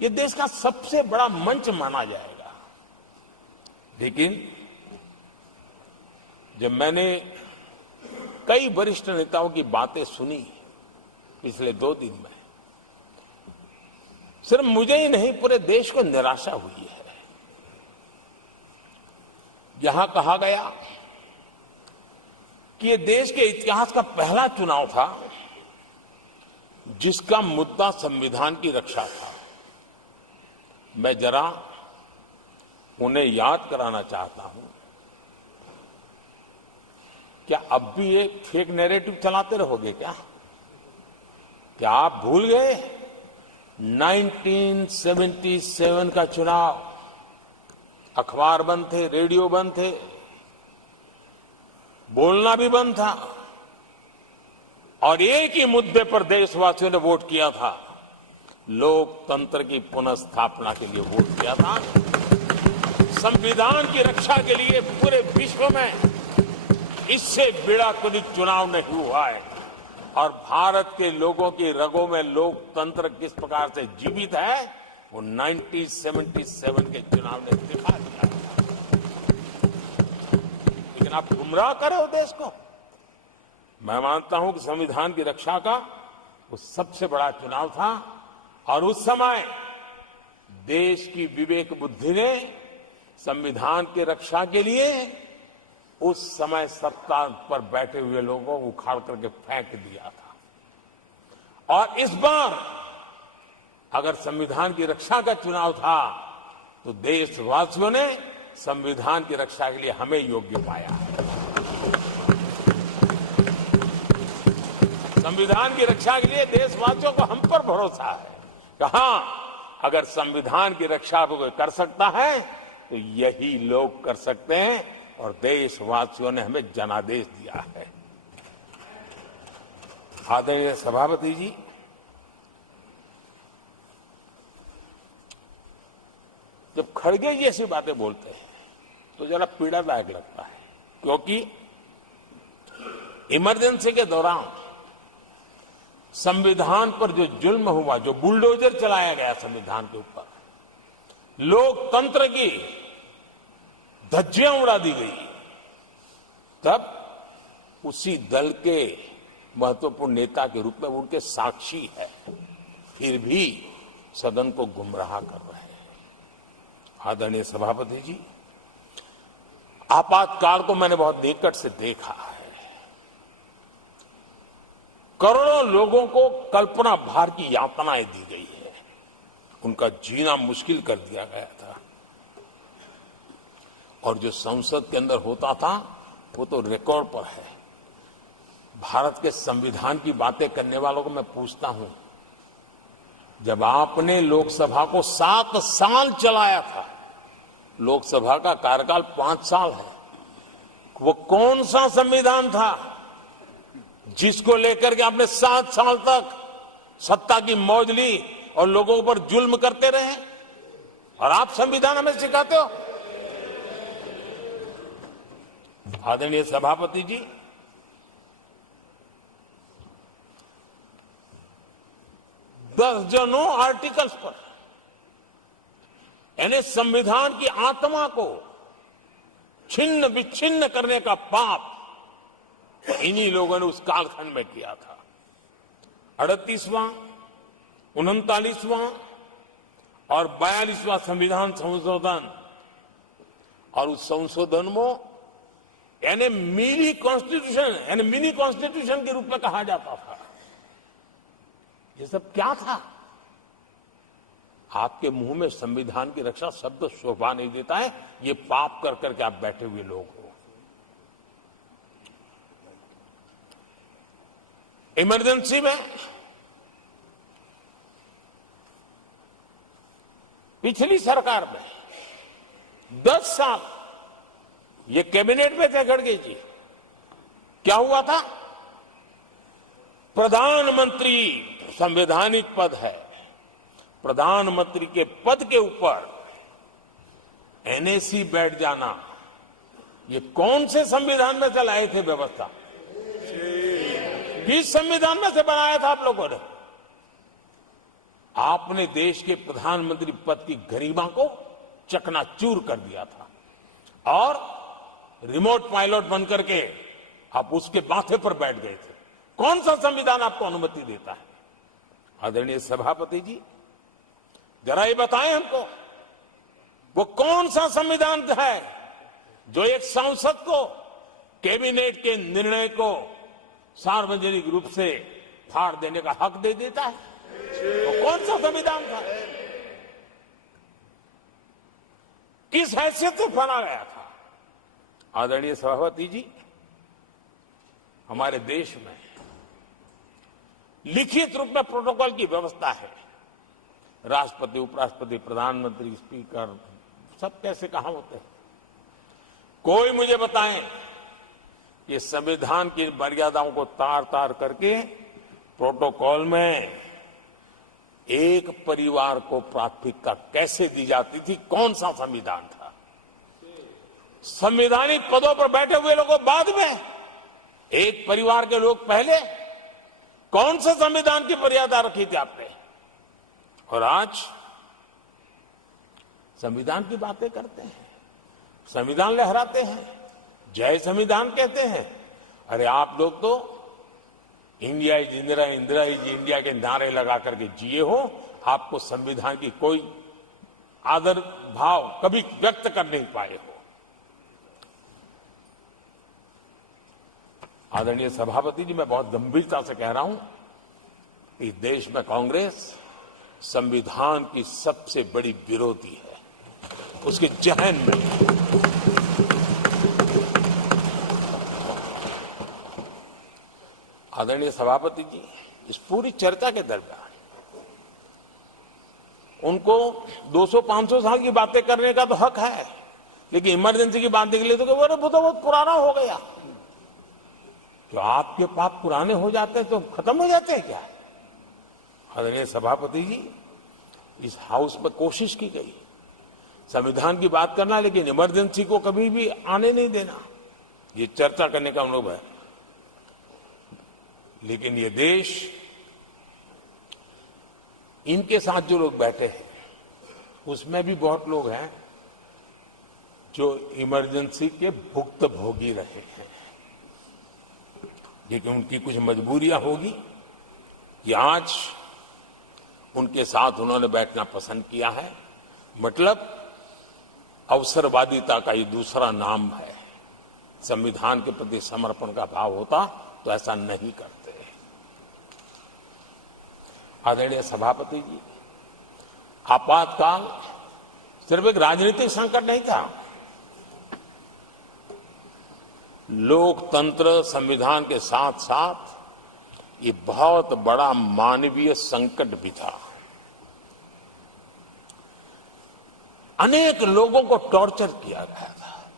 ये देश का सबसे बड़ा मंच माना जाएगा। लेकिन जब मैंने कई वरिष्ठ नेताओं की बातें सुनी पिछले 2 दिन में, सिर्फ मुझे ही नहीं पूरे देश को निराशा हुई है। यहां कहा गया कि ये देश के इतिहास का पहला चुनाव था जिसका मुद्दा संविधान की रक्षा था। मैं जरा उन्हें याद कराना चाहता हूं, क्या अब भी ये फेक नैरेटिव चलाते रहोगे क्या आप भूल गए 1977 का चुनाव? अखबार बंद थे, रेडियो बंद थे, बोलना भी बंद था और एक ही मुद्दे पर देशवासियों ने वोट किया था, लोकतंत्र की पुनर्स्थापना के लिए वोट किया था। संविधान की रक्षा के लिए पूरे विश्व में इससे बड़ा कोई चुनाव नहीं हुआ है और भारत के लोगों की रगों में लोकतंत्र किस प्रकार से जीवित है वो 1977 के चुनाव ने दिखा दिया। लेकिन आप गुमराह करे हो देश को। मैं मानता हूं कि संविधान की रक्षा का वो सबसे बड़ा चुनाव था और उस समय देश की विवेक बुद्धि ने संविधान की रक्षा के लिए उस समय सत्ता पर बैठे हुए लोगों को उखाड़ करके फेंक दिया था। और इस बार अगर संविधान की रक्षा का चुनाव था तो देशवासियों ने संविधान की रक्षा के लिए हमें योग्य पाया है। संविधान की रक्षा के लिए देशवासियों को हम पर भरोसा है कि हां, अगर संविधान की रक्षा कोई कर सकता है तो यही लोग कर सकते हैं और देशवासियों ने हमें जनादेश दिया है। आदरणीय सभापति जी, जब खड़गे जी ऐसी बातें बोलते हैं तो जरा पीड़ादायक लगता है, क्योंकि इमरजेंसी के दौरान संविधान पर जो जुल्म हुआ, जो बुलडोजर चलाया गया संविधान के ऊपर, लोकतंत्र की धज्जियां उड़ा दी गई, तब उसी दल के महत्वपूर्ण नेता के रूप में उनके साक्षी है, फिर भी सदन को गुमराह कर रहे हैं। आदरणीय सभापति जी, आपातकाल को मैंने बहुत निकट से देखा है। करोड़ों लोगों को कल्पना भार की यातनाएं दी गई है, उनका जीना मुश्किल कर दिया गया था और जो संसद के अंदर होता था वो तो रिकॉर्ड पर है। भारत के संविधान की बातें करने वालों को मैं पूछता हूं, जब आपने लोकसभा को 7 साल चलाया था, लोकसभा का कार्यकाल 5 साल है, वो कौन सा संविधान था जिसको लेकर के आपने 7 साल तक सत्ता की मौज ली और लोगों पर जुल्म करते रहे? और आप संविधान हमें सिखाते हो? आदरणीय सभापति जी, दर्जनों आर्टिकल्स पर, यानी संविधान की आत्मा को छिन्न विच्छिन्न करने का पाप इन्हीं लोगों ने उस कालखंड में किया था। 38वां, 39वां और 42वां संविधान संशोधन, और उस संशोधन में यानी मिनी कॉन्स्टिट्यूशन, यानी मिनी कॉन्स्टिट्यूशन के रूप में कहा जाता था। ये सब क्या था? आपके मुंह में संविधान की रक्षा शब्द शोभा नहीं देता है। ये पाप कर करके आप बैठे हुए लोग हो। इमरजेंसी में पिछली सरकार में 10 साल ये कैबिनेट में थे खड़गे जी, क्या हुआ था? प्रधानमंत्री संवैधानिक पद है, प्रधानमंत्री के पद के ऊपर एनएसी बैठ जाना, ये कौन से संविधान में चलाए थे व्यवस्था? किस संविधान में से बनाया था आप लोगों ने? आपने देश के प्रधानमंत्री पद की गरिमा को चकनाचूर कर दिया था और रिमोट पायलट बनकर के आप उसके माथे पर बैठ गए थे। कौन सा संविधान आपको अनुमति देता है? आदरणीय सभापति जी, जरा ये बताएं हमको, वो कौन सा संविधान है जो एक सांसद को कैबिनेट के निर्णय को सार्वजनिक रूप से फाड़ देने का हक दे देता है? वो कौन सा संविधान था? किस हैसियत से बना गया था? आदरणीय सभापति जी, हमारे देश में लिखित रूप में प्रोटोकॉल की व्यवस्था है। राष्ट्रपति, उपराष्ट्रपति, प्रधानमंत्री, स्पीकर सब कैसे कहां होते हैं? कोई मुझे बताएं कि संविधान की मर्यादाओं को तार तार करके प्रोटोकॉल में एक परिवार को प्राथमिकता कैसे दी जाती थी? कौन सा संविधान था? संवैधानिक पदों पर बैठे हुए लोगों बाद में, एक परिवार के लोग पहले। कौन से संविधान की मर्यादा रखी थी आपने? और आज संविधान की बातें करते हैं, संविधान लहराते हैं, जय संविधान कहते हैं। अरे आप लोग तो India is Indira, Indira is India के नारे लगा करके जिए हो। आपको संविधान की कोई आदर भाव कभी व्यक्त कर नहीं पाए हो। आदरणीय सभापति जी, मैं बहुत गंभीरता से कह रहा हूं कि देश में कांग्रेस संविधान की सबसे बड़ी विरोधी है। उसके जहन में आदरणीय सभापति जी, इस पूरी चर्चा के दरमियान उनको 200-500 साल की बातें करने का तो हक है, लेकिन इमरजेंसी की बातें के लिए तो वो तो बहुत पुराना हो गया। तो आपके पाप पुराने हो जाते हैं तो खत्म हो जाते हैं क्या? आदरणीय सभापति जी, इस हाउस में कोशिश की गई संविधान की बात करना, लेकिन इमरजेंसी को कभी भी आने नहीं देना, ये चर्चा करने का अनुभव है। लेकिन ये देश, इनके साथ जो लोग बैठे हैं उसमें भी बहुत लोग हैं जो इमरजेंसी के भुक्तभोगी रहे हैं, लेकिन उनकी कुछ मजबूरियां होगी कि आज उनके साथ उन्होंने बैठना पसंद किया है। मतलब अवसरवादिता का ये दूसरा नाम है। संविधान के प्रति समर्पण का भाव होता तो ऐसा नहीं करते। आदरणीय सभापति जी, आपातकाल सिर्फ एक राजनीतिक संकट नहीं था, लोकतंत्र संविधान के साथ साथ ये बहुत बड़ा मानवीय संकट भी था। अनेक लोगों को टॉर्चर किया गया था,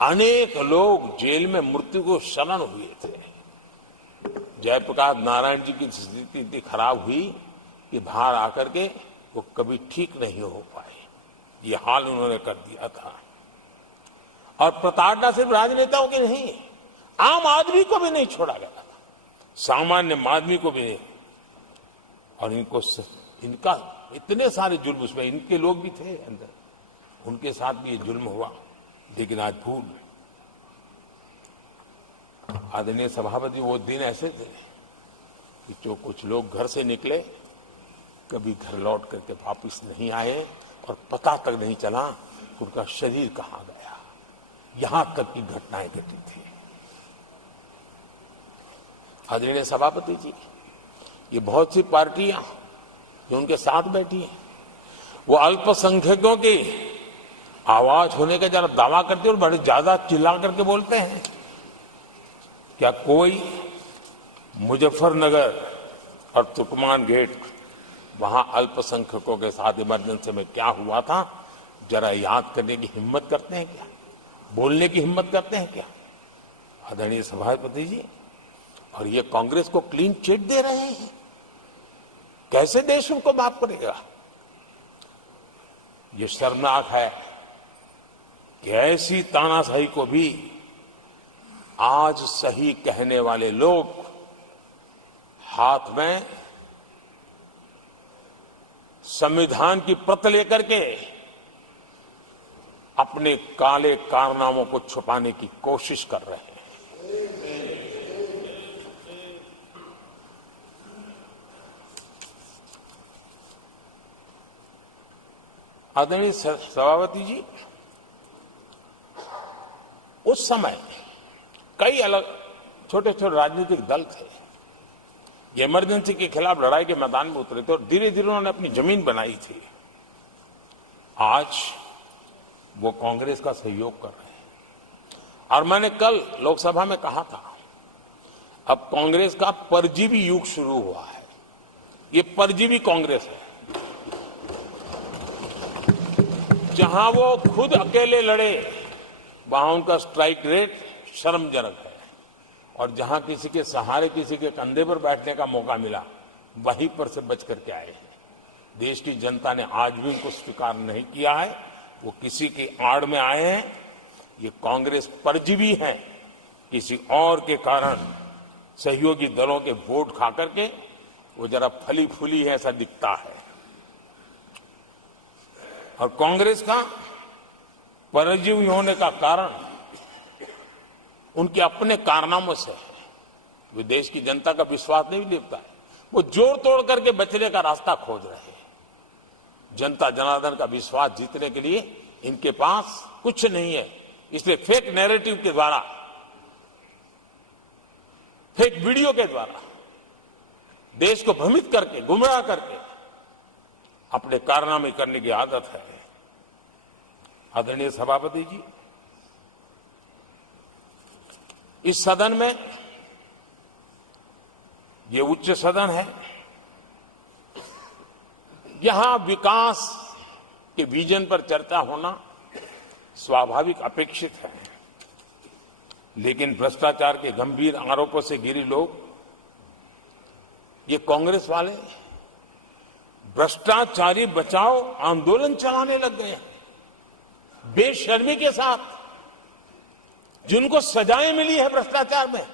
अनेक लोग जेल में मृत्यु को शरण हुए थे। जयप्रकाश नारायण जी की स्थिति इतनी खराब हुई कि बाहर आकर के वो कभी ठीक नहीं हो पाए। ये हाल उन्होंने कर दिया था। और प्रताड़ना सिर्फ राजनेताओं की नहीं, आम आदमी को भी नहीं छोड़ा गया था, सामान्य आदमी को भी नहीं। और इनका इतने सारे जुल्म, उसमें इनके लोग भी थे अंदर, उनके साथ भी ये जुल्म हुआ। लेकिन आज भूल, आदरणीय सभापति, वो दिन ऐसे थे कि जो कुछ लोग घर से निकले कभी घर लौट करके वापस नहीं आए और पता तक नहीं चला उनका शरीर कहां गया। यहां तक की घटनाएं घटी थी। आदरणीय सभापति जी, ये बहुत सी पार्टियां जो उनके साथ बैठी हैं, वो अल्पसंख्यकों की आवाज होने का जरा दावा करते और बड़े ज्यादा चिल्ला करके बोलते हैं। क्या कोई मुजफ्फरनगर और तुर्कमान गेट, वहां अल्पसंख्यकों के साथ इमरजेंसी में क्या हुआ था, जरा याद करने की हिम्मत करते हैं क्या? बोलने की हिम्मत करते हैं क्या? आदरणीय सभापति जी, और ये कांग्रेस को क्लीन चिट दे रहे हैं। कैसे देश उनको माफ करेगा? ये शर्मनाक है कि ऐसी तानाशाही को भी आज सही कहने वाले लोग हाथ में संविधान की प्रत लेकर के अपने काले कारनामों को छुपाने की कोशिश कर रहे हैं। आदरणीय सभापति जी, उस समय कई अलग छोटे छोटे राजनीतिक दल थे, ये इमरजेंसी के खिलाफ लड़ाई के मैदान में उतरे थे और धीरे धीरे उन्होंने अपनी जमीन बनाई थी। आज वो कांग्रेस का सहयोग कर रहे हैं और मैंने कल लोकसभा में कहा था, अब कांग्रेस का परजीवी युग शुरू हुआ है। ये परजीवी कांग्रेस है, जहां वो खुद अकेले लड़े वहां उनका स्ट्राइक रेट शर्मजनक है और जहां किसी के सहारे, किसी के कंधे पर बैठने का मौका मिला, वहीं पर से बच करके आए हैं। देश की जनता ने आज भी उनको स्वीकार नहीं किया है, वो किसी की आड़ में आए हैं। ये कांग्रेस परजीवी है, किसी और के कारण सहयोगी दलों के वोट खा करके वो जरा फली फूली है ऐसा दिखता है। और कांग्रेस का परजीवी होने का कारण उनके अपने कारनामों से है। वे देश की जनता का विश्वास नहीं लेता है, वो जोड़ तोड़ करके बचने का रास्ता खोज रहे हैं। जनता जनार्दन का विश्वास जीतने के लिए इनके पास कुछ नहीं है, इसलिए फेक नैरेटिव के द्वारा, फेक वीडियो के द्वारा देश को भ्रमित करके, गुमराह करके अपने कारनामे करने की आदत है। आदरणीय सभापति जी, इस सदन में, ये उच्च सदन है, यहां विकास के विजन पर चर्चा होना स्वाभाविक अपेक्षित है, लेकिन भ्रष्टाचार के गंभीर आरोपों से घिरे लोग, ये कांग्रेस वाले भ्रष्टाचारी बचाओ आंदोलन चलाने लग गए हैं बेशर्मी के साथ। जिनको सजाएं मिली है भ्रष्टाचार में,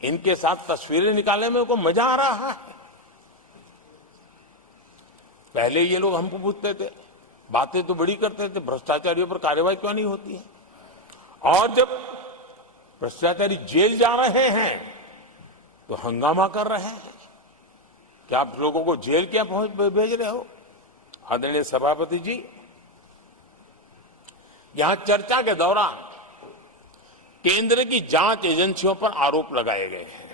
इनके साथ तस्वीरें निकालने में उनको मजा आ रहा है। पहले ये लोग हमको पूछते थे, बातें तो बड़ी करते थे, भ्रष्टाचारियों पर कार्रवाई क्यों नहीं होती है? और जब भ्रष्टाचारी जेल जा रहे हैं तो हंगामा कर रहे हैं। क्या आप लोगों को जेल क्या भेज रहे हो? आदरणीय सभापति जी, यहां चर्चा के दौरान केंद्र की जांच एजेंसियों पर आरोप लगाए गए हैं।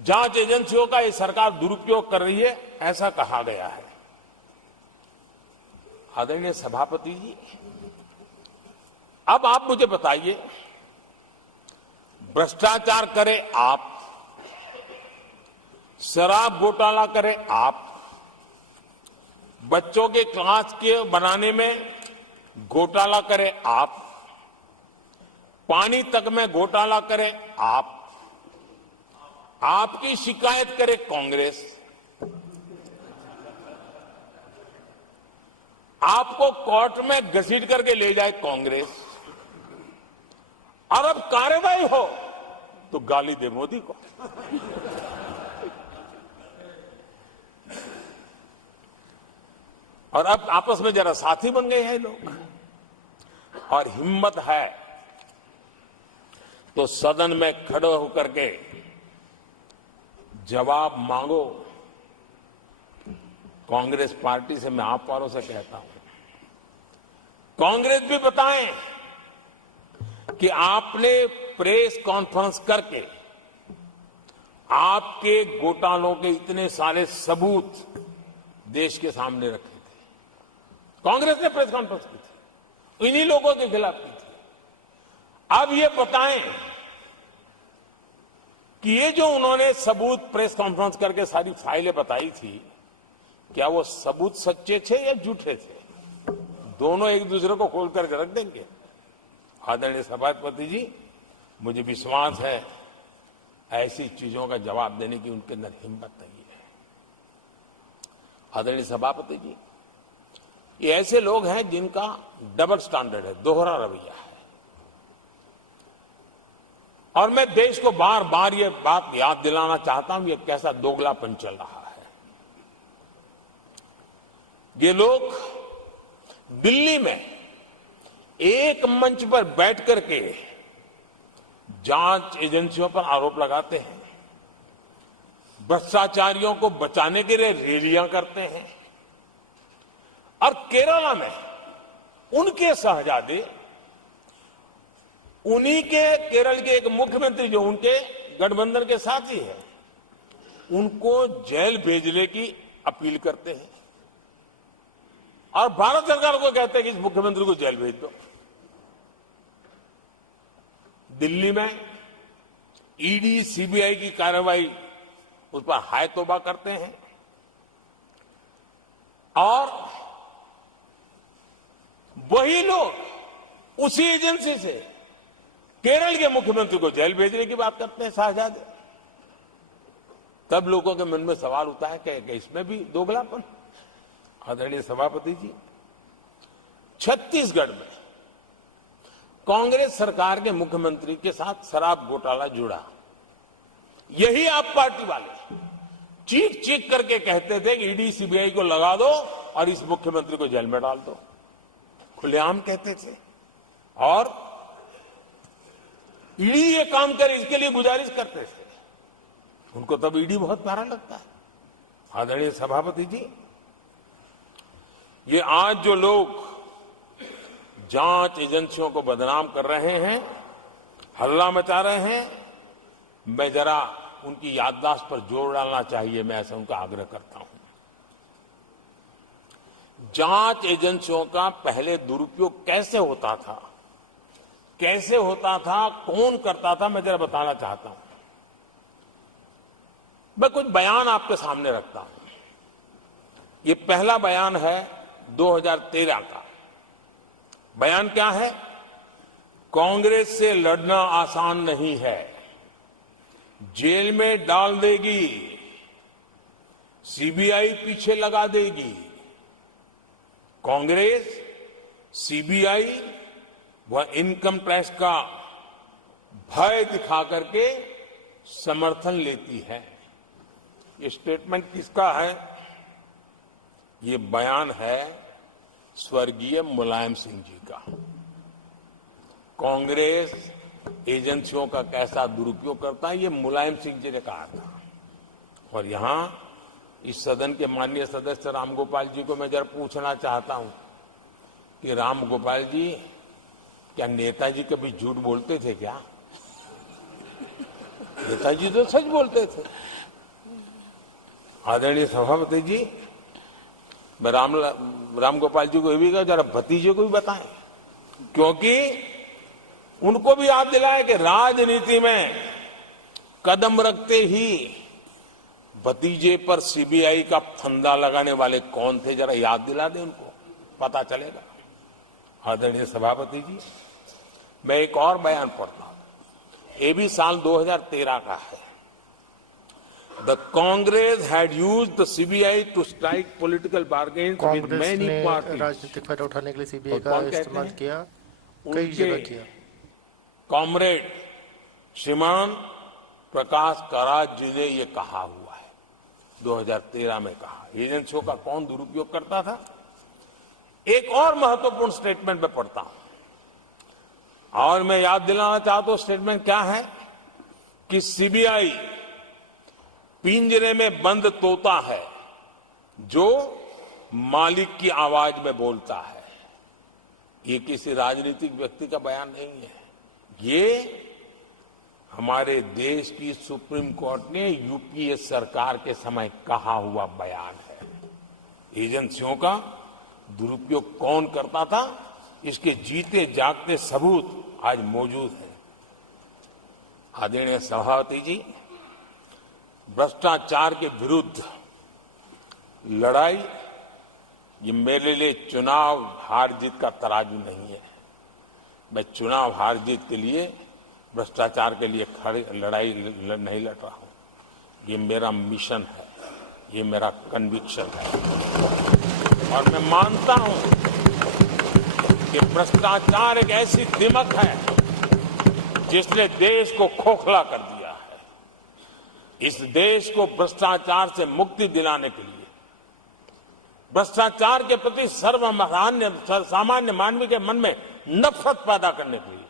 जांच एजेंसियों का ये सरकार दुरुपयोग कर रही है, ऐसा कहा गया है। आदरणीय सभापति जी, अब आप मुझे बताइए, भ्रष्टाचार करे आप, शराब घोटाला करे आप, बच्चों के क्लास के बनाने में घोटाला करे आप, पानी तक में घोटाला करे आप, आपकी शिकायत करे कांग्रेस, आपको कोर्ट में घसीट करके ले जाए कांग्रेस, और अब कार्रवाई हो तो गाली दे मोदी को। और अब आपस में जरा साथी बन गए हैं लोग। और हिम्मत है तो सदन में खड़े होकर के जवाब मांगो। कांग्रेस पार्टी से मैं आप वालों से कहता हूं, कांग्रेस भी बताएं कि आपने प्रेस कॉन्फ्रेंस करके आपके घोटालों के इतने सारे सबूत देश के सामने रखे थे। कांग्रेस ने प्रेस कॉन्फ्रेंस की थी, इन्हीं लोगों के खिलाफ की थी। अब ये बताएं कि ये जो उन्होंने सबूत प्रेस कॉन्फ्रेंस करके सारी फाइलें बताई थी, क्या वो सबूत सच्चे थे या झूठे थे? दोनों एक दूसरे को खोल करके रख देंगे। आदरणीय सभापति जी, मुझे विश्वास है ऐसी चीजों का जवाब देने की उनके अंदर हिम्मत नहीं है। आदरणीय सभापति जी, ये ऐसे लोग हैं जिनका डबल स्टैंडर्ड है, दोहरा रवैया है। और मैं देश को बार बार ये बात याद दिलाना चाहता हूं, ये कैसा दोगलापन चल रहा है। ये लोग दिल्ली में एक मंच पर बैठ करके जांच एजेंसियों पर आरोप लगाते हैं, भ्रष्टाचारियों को बचाने के लिए रैलियां करते हैं, और केरला में उनके शहजादे, उन्हीं के केरल के एक मुख्यमंत्री जो उनके गठबंधन के साथी है, उनको जेल भेजने की अपील करते हैं और भारत सरकार को कहते हैं कि इस मुख्यमंत्री को जेल भेज दो। दिल्ली में ईडी सीबीआई की कार्रवाई उस पर हाय तौबा करते हैं और वही लोग उसी एजेंसी से केरल के मुख्यमंत्री को जेल भेजने की बात करते हैं, शहजादे। तब लोगों के मन में सवाल उठता है कि इसमें भी दोगलापन। आदरणीय सभापति जी, छत्तीसगढ़ में कांग्रेस सरकार के मुख्यमंत्री के साथ शराब घोटाला जुड़ा। यही आप पार्टी वाले चीख चीख करके कहते थे कि ईडी सीबीआई को लगा दो और इस मुख्यमंत्री को जेल में डाल दो, खुलेआम कहते थे। और ईडी ये काम करे इसके लिए गुजारिश करते थे। उनको तब ईडी बहुत प्यारा लगता है। आदरणीय सभापति जी, ये आज जो लोग जांच एजेंसियों को बदनाम कर रहे हैं, हल्ला मचा रहे हैं, मैं जरा उनकी याददाश्त पर जोर डालना चाहिए, मैं ऐसा उनका आग्रह करता हूं। जांच एजेंसियों का पहले दुरुपयोग कैसे होता था, कौन करता था, मैं जरा बताना चाहता हूं। मैं कुछ बयान आपके सामने रखता हूं। ये पहला बयान है 2013 का। बयान क्या है? कांग्रेस से लड़ना आसान नहीं है, जेल में डाल देगी, सीबीआई पीछे लगा देगी। कांग्रेस सीबीआई व इनकम टैक्स का भय दिखा करके समर्थन लेती है। ये स्टेटमेंट किसका है? ये बयान है स्वर्गीय मुलायम सिंह जी का। कांग्रेस एजेंसियों का कैसा दुरुपयोग करता है, ये मुलायम सिंह जी ने कहा था। और यहां इस सदन के माननीय सदस्य रामगोपाल जी को मैं जरा पूछना चाहता हूं कि रामगोपाल जी, क्या नेताजी कभी झूठ बोलते थे क्या? नेताजी तो सच बोलते थे। आदरणीय सभापति जी, मैं रामगोपाल जी को ये भी कहा जरा भतीजे को भी बताएं, क्योंकि उनको भी याद दिलाए कि राजनीति में कदम रखते ही भतीजे पर सीबीआई का फंदा लगाने वाले कौन थे, जरा याद दिला दें उनको, पता चलेगा। आदरणीय सभापति जी, मैं एक और बयान पढ़ता हूं। ये भी साल 2013 का है। The Congress had used the CBI to strike political bargains with many parties. राजनीतिक फायदा उठाने के लिए सीबीआई का इस्तेमाल किया, कई जगह किया। कॉमरेड श्रीमान प्रकाश करात जी ने ये कहा हुआ है, 2013 में कहा। एजेंसियों का कौन दुरुपयोग करता था? एक और महत्वपूर्ण स्टेटमेंट में पढ़ता हूं और मैं याद दिलाना चाहता हूं। स्टेटमेंट क्या है कि सीबीआई पिंजरे में बंद तोता है जो मालिक की आवाज में बोलता है। ये किसी राजनीतिक व्यक्ति का बयान नहीं है, ये हमारे देश की सुप्रीम कोर्ट ने यूपीए सरकार के समय कहा हुआ बयान है। एजेंसियों का दुरुपयोग कौन करता था, इसके जीते जागते सबूत आज मौजूद हैं। आदरणीय सभापति जी, भ्रष्टाचार के विरुद्ध लड़ाई ये मेरे लिए चुनाव हार जीत का तराजू नहीं है। मैं चुनाव हार जीत के लिए, भ्रष्टाचार के लिए खड़ी लड़ाई नहीं लड़ रहा हूं। ये मेरा मिशन है, ये मेरा कन्विक्शन है और मैं मानता हूं कि भ्रष्टाचार एक ऐसी दिमक है जिसने देश को खोखला कर दिया है। इस देश को भ्रष्टाचार से मुक्ति दिलाने के लिए, भ्रष्टाचार के प्रति सामान्य मानवी के मन में नफरत पैदा करने के लिए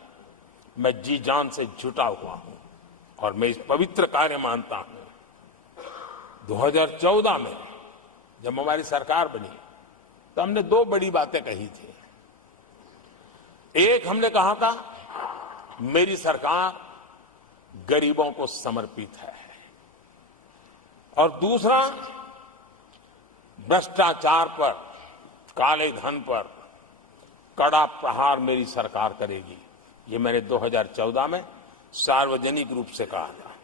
मैं जी जान से जुटा हुआ हूं और मैं इस पवित्र कार्य मानता हूं। 2014 में जब हमारी सरकार बनी तो हमने दो बड़ी बातें कही थी। एक, हमने कहा था मेरी सरकार गरीबों को समर्पित है, और दूसरा, भ्रष्टाचार पर, काले धन पर कड़ा प्रहार मेरी सरकार करेगी। ये मैंने 2014 में सार्वजनिक रूप से कहा था।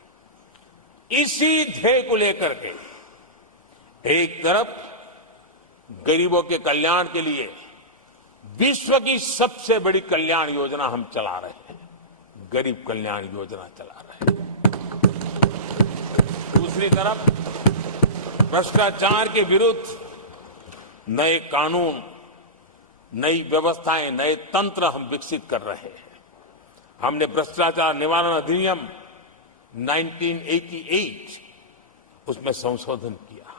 इसी ध्येय को लेकर के एक तरफ गरीबों के कल्याण के लिए विश्व की सबसे बड़ी कल्याण योजना हम चला रहे हैं, गरीब कल्याण योजना चला रहे हैं। दूसरी तरफ भ्रष्टाचार के विरुद्ध नए कानून, नई व्यवस्थाएं, नए तंत्र हम विकसित कर रहे हैं। हमने भ्रष्टाचार निवारण अधिनियम 1988 उसमें संशोधन किया।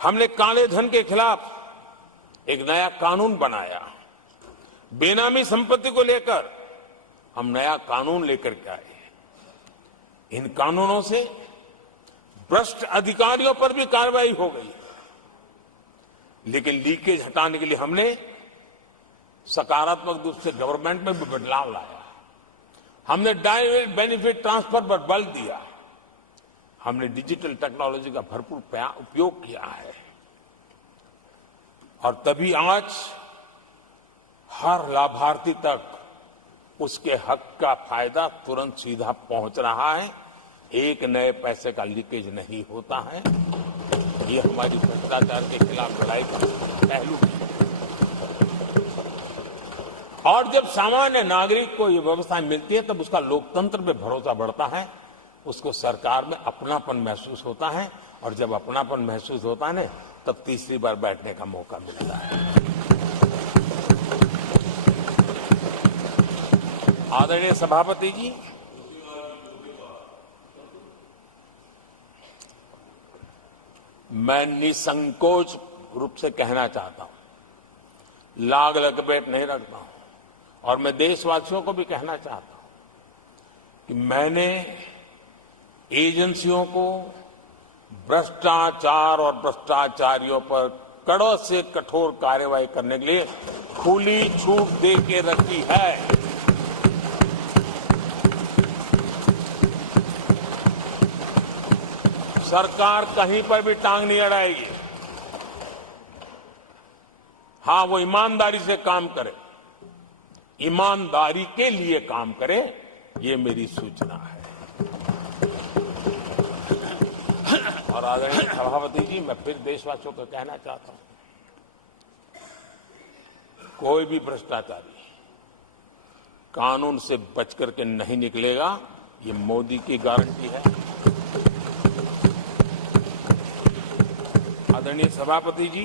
हमने काले धन के खिलाफ एक नया कानून बनाया। बेनामी संपत्ति को लेकर हम नया कानून लेकर के आए। इन कानूनों से भ्रष्ट अधिकारियों पर भी कार्रवाई हो गई, लेकिन लीकेज हटाने के लिए हमने सकारात्मक रूप से गवर्नमेंट में भी बदलाव लाया। हमने डायरेक्ट बेनिफिट ट्रांसफर पर बल दिया। हमने डिजिटल टेक्नोलॉजी का भरपूर उपयोग किया है, और तभी आज हर लाभार्थी तक उसके हक का फायदा तुरंत सीधा पहुंच रहा है। एक नए पैसे का लीकेज नहीं होता है। ये हमारी भ्रष्टाचार के खिलाफ लड़ाई का पहलू है। और जब सामान्य नागरिक को ये व्यवस्था मिलती है तब उसका लोकतंत्र पे भरोसा बढ़ता है, उसको सरकार में अपनापन महसूस होता है, और जब अपनापन महसूस होता है ना, तब तीसरी बार बैठने का मौका मिलता है। आदरणीय सभापति जी, मैं निसंकोच रूप से कहना चाहता हूं, लाग लपेट नहीं रखता हूं, और मैं देशवासियों को भी कहना चाहता हूं कि मैंने एजेंसियों को भ्रष्टाचार और भ्रष्टाचारियों पर कड़ों से कठोर कार्रवाई करने के लिए खुली छूट दे के रखी है। सरकार कहीं पर भी टांग नहीं अड़ाएगी। हां, वो ईमानदारी से काम करे, ईमानदारी के लिए काम करे, ये मेरी सूचना है। और आदरणीय सभापति जी, मैं फिर देशवासियों को कहना चाहता हूं, कोई भी भ्रष्टाचारी कानून से बच करके नहीं निकलेगा, ये मोदी की गारंटी है। आदरणीय सभापति जी,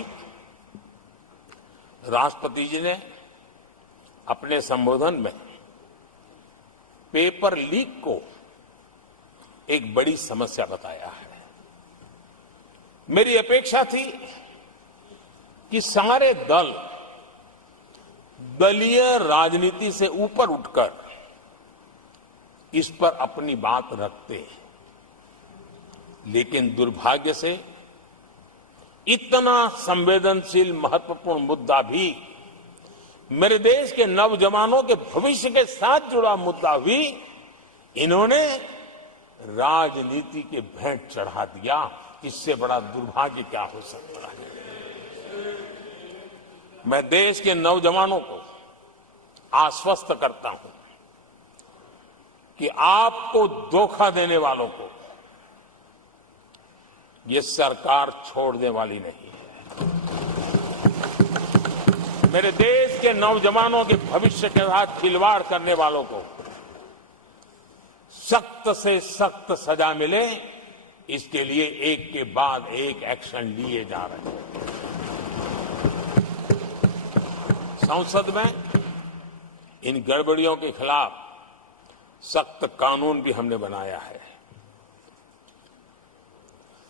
राष्ट्रपति जी ने अपने संबोधन में पेपर लीक को एक बड़ी समस्या बताया है। मेरी अपेक्षा थी कि सारे दल दलीय राजनीति से ऊपर उठकर इस पर अपनी बात रखते, लेकिन दुर्भाग्य से इतना संवेदनशील महत्वपूर्ण मुद्दा भी, मेरे देश के नौजवानों के भविष्य के साथ जुड़ा मुद्दा भी इन्होंने राजनीति के भेंट चढ़ा दिया। इससे बड़ा दुर्भाग्य क्या हो सकता है। मैं देश के नौजवानों को आश्वस्त करता हूं कि आपको धोखा देने वालों को ये सरकार छोड़ने वाली नहीं है। मेरे देश के नौजवानों के भविष्य के साथ खिलवाड़ करने वालों को सख्त से सख्त सजा मिले, इसके लिए एक के बाद एक एक्शन लिए जा रहे हैं। संसद में इन गड़बड़ियों के खिलाफ सख्त कानून भी हमने बनाया है।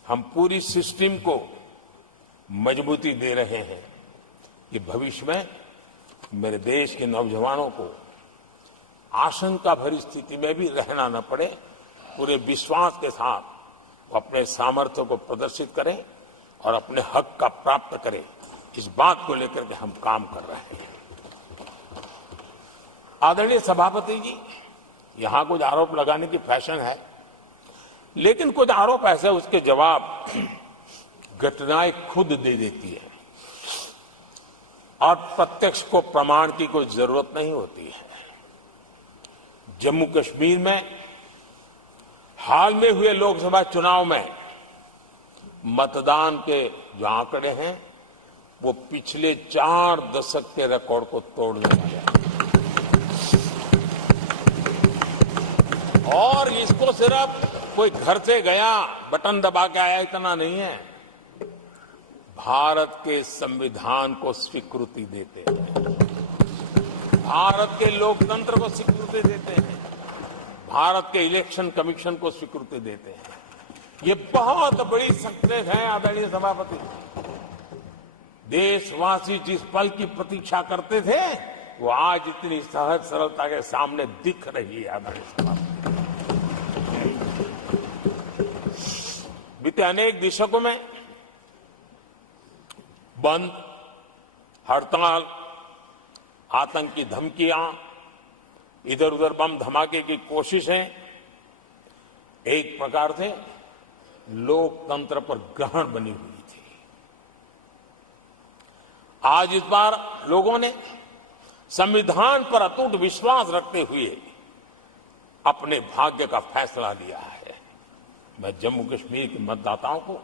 हम पूरी सिस्टम को मजबूती दे रहे हैं कि भविष्य में मेरे देश के नौजवानों को आशंका भरी स्थिति में भी रहना न पड़े। पूरे विश्वास के साथ वो अपने सामर्थ्य को प्रदर्शित करें और अपने हक का प्राप्त करें, इस बात को लेकर के हम काम कर रहे हैं। आदरणीय सभापति जी, यहां कुछ आरोप लगाने की फैशन है, लेकिन कुछ आरोप ऐसे उसके जवाब घटनाएं खुद दे देती है और प्रत्यक्ष को प्रमाण की कोई जरूरत नहीं होती है। जम्मू कश्मीर में हाल में हुए लोकसभा चुनाव में मतदान के जो आंकड़े हैं वो पिछले 4 दशक के रिकॉर्ड को तोड़ने वाले हैं। और इसको सिर्फ कोई घर से गया बटन दबा के आया इतना नहीं है, भारत के संविधान को स्वीकृति देते हैं, भारत के लोकतंत्र को स्वीकृति देते हैं, भारत के इलेक्शन कमीशन को स्वीकृति देते हैं। ये बहुत बड़ी सक्सेस है आदरणीय सभापति। देशवासी जिस पल की प्रतीक्षा करते थे वो आज इतनी सहज सरलता के सामने दिख रही है। आदरणीय सभापति, बीते अनेक दशकों में बंद, हड़ताल, आतंकी धमकियां, इधर उधर बम धमाके की कोशिशें एक प्रकार से लोकतंत्र पर ग्रहण बनी हुई थी। आज इस बार लोगों ने संविधान पर अटूट विश्वास रखते हुए अपने भाग्य का फैसला लिया है। मैं जम्मू कश्मीर के मतदाताओं को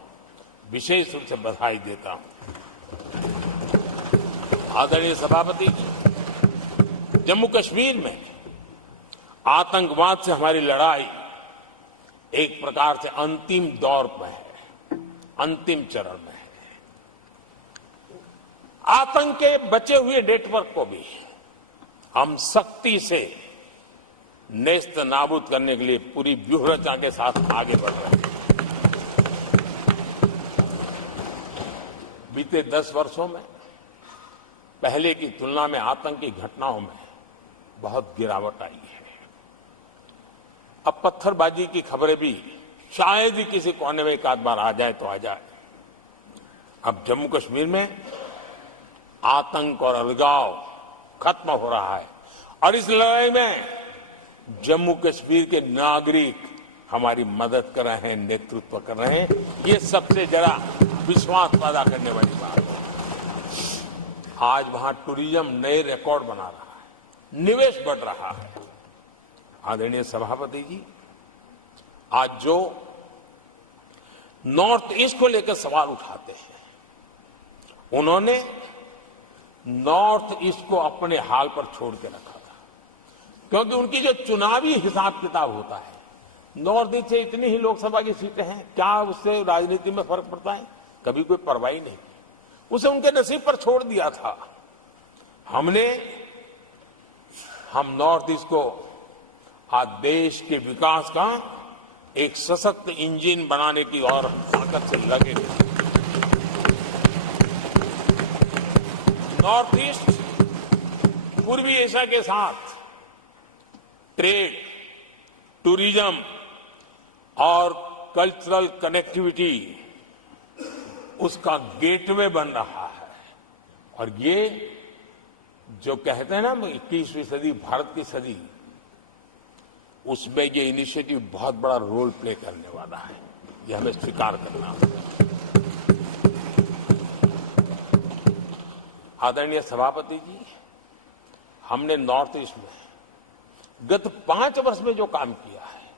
विशेष रूप से बधाई देता हूं। आदरणीय सभापति जी, जम्मू कश्मीर में आतंकवाद से हमारी लड़ाई एक प्रकार से अंतिम दौर में है, अंतिम चरण में है। आतंक के बचे हुए नेटवर्क को भी हम सख्ती से नेस्त नाबूद करने के लिए पूरी व्यूहरचना के साथ आगे बढ़ रहे हैं। बीते 10 वर्षों में पहले की तुलना में आतंकी घटनाओं में बहुत गिरावट आई है। अब पत्थरबाजी की खबरें भी शायद ही किसी कोने में एक आध बार आ जाए तो आ जाए। अब जम्मू कश्मीर में आतंक और अलगाव खत्म हो रहा है और इस लड़ाई में जम्मू कश्मीर के नागरिक हमारी मदद कर रहे हैं, नेतृत्व कर रहे हैं। ये सबसे जरा विश्वास पैदा करने वाली बात है। आज वहां टूरिज्म नए रिकॉर्ड बना रहा है, निवेश बढ़ रहा है। आदरणीय सभापति जी, आज जो नॉर्थ ईस्ट को लेकर सवाल उठाते हैं, उन्होंने नॉर्थ ईस्ट को अपने हाल पर छोड़ के रखा था, क्योंकि उनकी जो चुनावी हिसाब किताब होता है, नॉर्थ ईस्ट से इतनी ही लोकसभा की सीटें हैं, क्या उससे राजनीति में फर्क पड़ता है? कभी कोई परवाह नहीं। उसे उनके नसीब पर छोड़ दिया था। हम नॉर्थ ईस्ट को आज देश के विकास का एक सशक्त इंजन बनाने की और ताकत से लगे। नॉर्थ ईस्ट पूर्वी एशिया के साथ ट्रेड, टूरिज्म और कल्चरल कनेक्टिविटी उसका गेटवे बन रहा है। और ये जो कहते हैं ना 21वीं सदी भारत की सदी, उसमें ये इनिशिएटिव बहुत बड़ा रोल प्ले करने वाला है। ये हमें स्वीकार करना होगा। आदरणीय सभापति जी, हमने नॉर्थ ईस्ट में गत 5 वर्ष में जो काम किया है,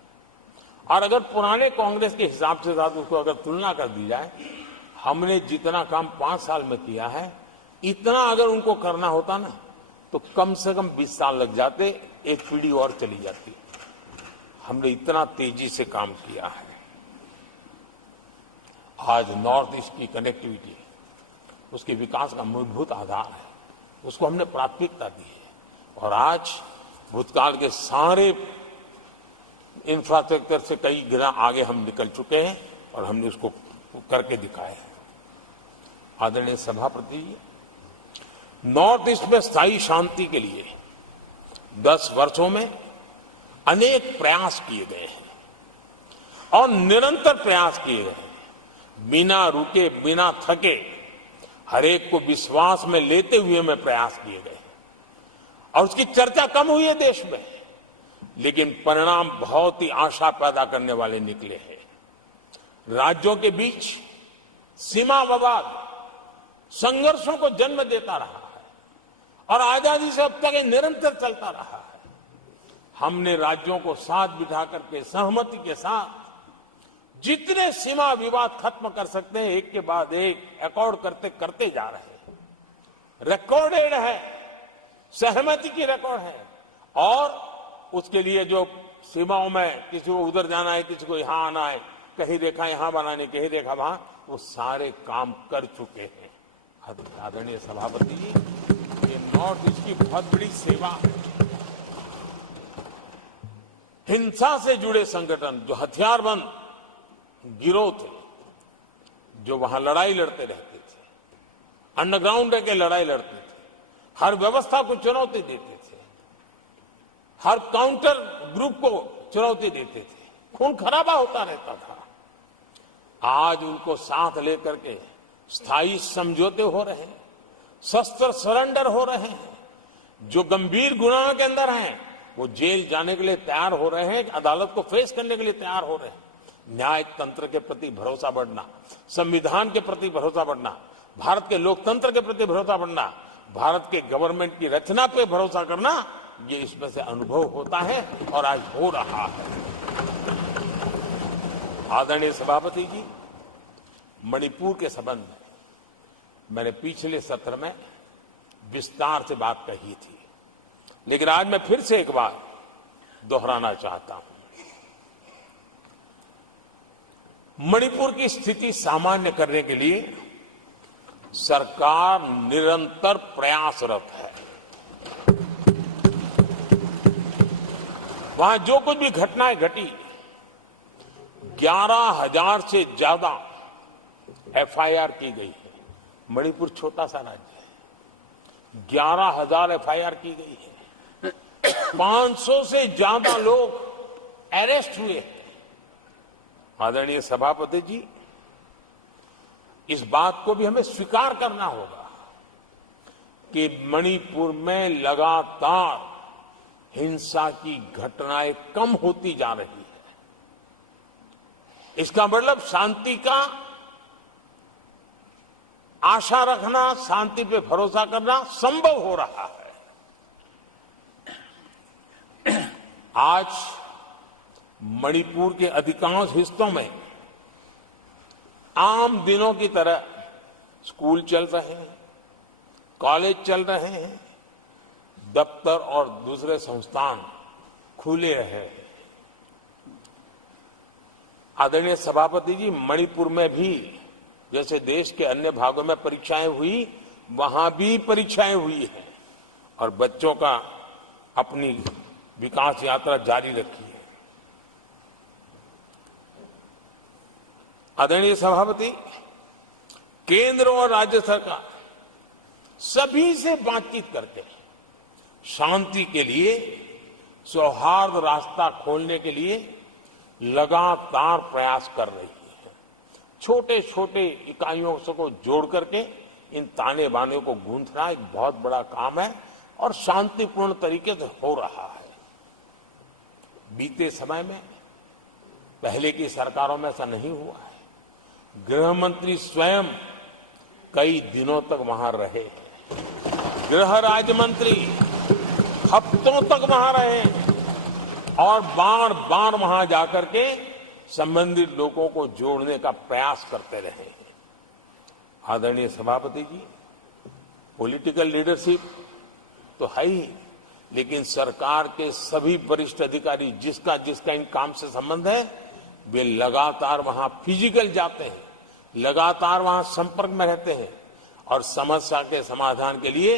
और अगर पुराने कांग्रेस के हिसाब से साथ उसको अगर तुलना कर दी जाए, हमने जितना काम 5 साल में किया है, इतना अगर उनको करना होता ना तो कम से कम 20 साल लग जाते, एक पीढ़ी और चली जाती। हमने इतना तेजी से काम किया है। आज नॉर्थ ईस्ट की कनेक्टिविटी उसके विकास का मूलभूत आधार है, उसको हमने प्राथमिकता दी है। और आज भूतकाल के सारे इंफ्रास्ट्रक्चर से कई गुना आगे हम निकल चुके हैं और हमने उसको करके दिखाया है। आदरणीय सभापति जी, नॉर्थ ईस्ट में स्थायी शांति के लिए 10 वर्षों में अनेक प्रयास किए गए हैं और निरंतर प्रयास किए गए हैं। बिना रुके, बिना थके, हर एक को विश्वास में लेते हुए में प्रयास किए गए और उसकी चर्चा कम हुई है देश में, लेकिन परिणाम बहुत ही आशा पैदा करने वाले निकले हैं। राज्यों के बीच सीमा विवाद संघर्षों को जन्म देता रहा है और आजादी से अब तक ये निरंतर चलता रहा है। हमने राज्यों को साथ बिठा करके सहमति के साथ जितने सीमा विवाद खत्म कर सकते हैं एक के बाद एक अकॉर्ड करते जा रहे हैं। रिकॉर्डेड है, सहमति की रिकॉर्ड है और उसके लिए जो सीमाओं में किसी को उधर जाना है, किसी को यहां आना है, कहीं रेखा यहां बनानी, कहीं रेखा वहां, वो सारे काम कर चुके हैं। आदरणीय सभापति जी, ये नॉर्थ ईस्ट की बहुत बड़ी सेवा है। हिंसा से जुड़े संगठन, जो हथियारबंद गिरोह थे, जो वहां लड़ाई लड़ते रहते थे, अंडरग्राउंड रह के लड़ाई लड़ते थे, हर व्यवस्था को चुनौती देते थे, हर काउंटर ग्रुप को चुनौती देते थे, खून खराबा होता रहता था। आज उनको साथ लेकर के स्थायी समझौते हो रहे हैं, शस्त्र सरेंडर हो रहे हैं। जो गंभीर गुनाहों के अंदर हैं वो जेल जाने के लिए तैयार हो रहे हैं, अदालत को फेस करने के लिए तैयार हो रहे हैं। न्याय तंत्र के प्रति भरोसा बढ़ना, संविधान के प्रति भरोसा बढ़ना, भारत के लोकतंत्र के प्रति भरोसा बढ़ना, भारत के गवर्नमेंट की रचना पे भरोसा करना, ये इसमें से अनुभव होता है और आज हो रहा है। आदरणीय सभापति जी, मणिपुर के संबंध में मैंने पिछले सत्र में विस्तार से बात कही थी, लेकिन आज मैं फिर से एक बार दोहराना चाहता हूं। मणिपुर की स्थिति सामान्य करने के लिए सरकार निरंतर प्रयासरत है। वहां जो कुछ भी घटनाएं घटी, 11,000 से ज्यादा एफआईआर की गई है। मणिपुर छोटा सा राज्य है, 11,000 एफआईआर की गई है, 500 से ज्यादा लोग अरेस्ट हुए हैं। आदरणीय सभापति जी, इस बात को भी हमें स्वीकार करना होगा कि मणिपुर में लगातार हिंसा की घटनाएं कम होती जा रही है। इसका मतलब शांति का आशा रखना, शांति पे भरोसा करना संभव हो रहा है। आज मणिपुर के अधिकांश हिस्सों में आम दिनों की तरह स्कूल चल रहे हैं, कॉलेज चल रहे हैं, दफ्तर और दूसरे संस्थान खुले रहे हैं। आदरणीय सभापति जी, मणिपुर में भी जैसे देश के अन्य भागों में परीक्षाएं हुई, वहां भी परीक्षाएं हुई है और बच्चों का अपनी विकास यात्रा जारी रखी है। आदरणीय सभापति, केंद्र और राज्य सरकार सभी से बातचीत करके शांति के लिए, सौहार्द रास्ता खोलने के लिए लगातार प्रयास कर रही है। छोटे छोटे इकाइयों को जोड़ करके इन ताने बाने को गूंथना एक बहुत बड़ा काम है और शांतिपूर्ण तरीके से हो रहा है। बीते समय में पहले की सरकारों में ऐसा नहीं हुआ है। गृह मंत्री स्वयं कई दिनों तक वहां रहे हैं, गृह राज्य मंत्री हफ्तों तक वहां रहे और बार बार वहां जाकर के संबंधित लोगों को जोड़ने का प्रयास करते रहे हैं। आदरणीय सभापति जी, पॉलिटिकल लीडरशिप तो है ही, लेकिन सरकार के सभी वरिष्ठ अधिकारी जिसका जिसका इन काम से संबंध है, वे लगातार वहां फिजिकल जाते हैं लगातार वहां संपर्क में रहते हैं और समस्या के समाधान के लिए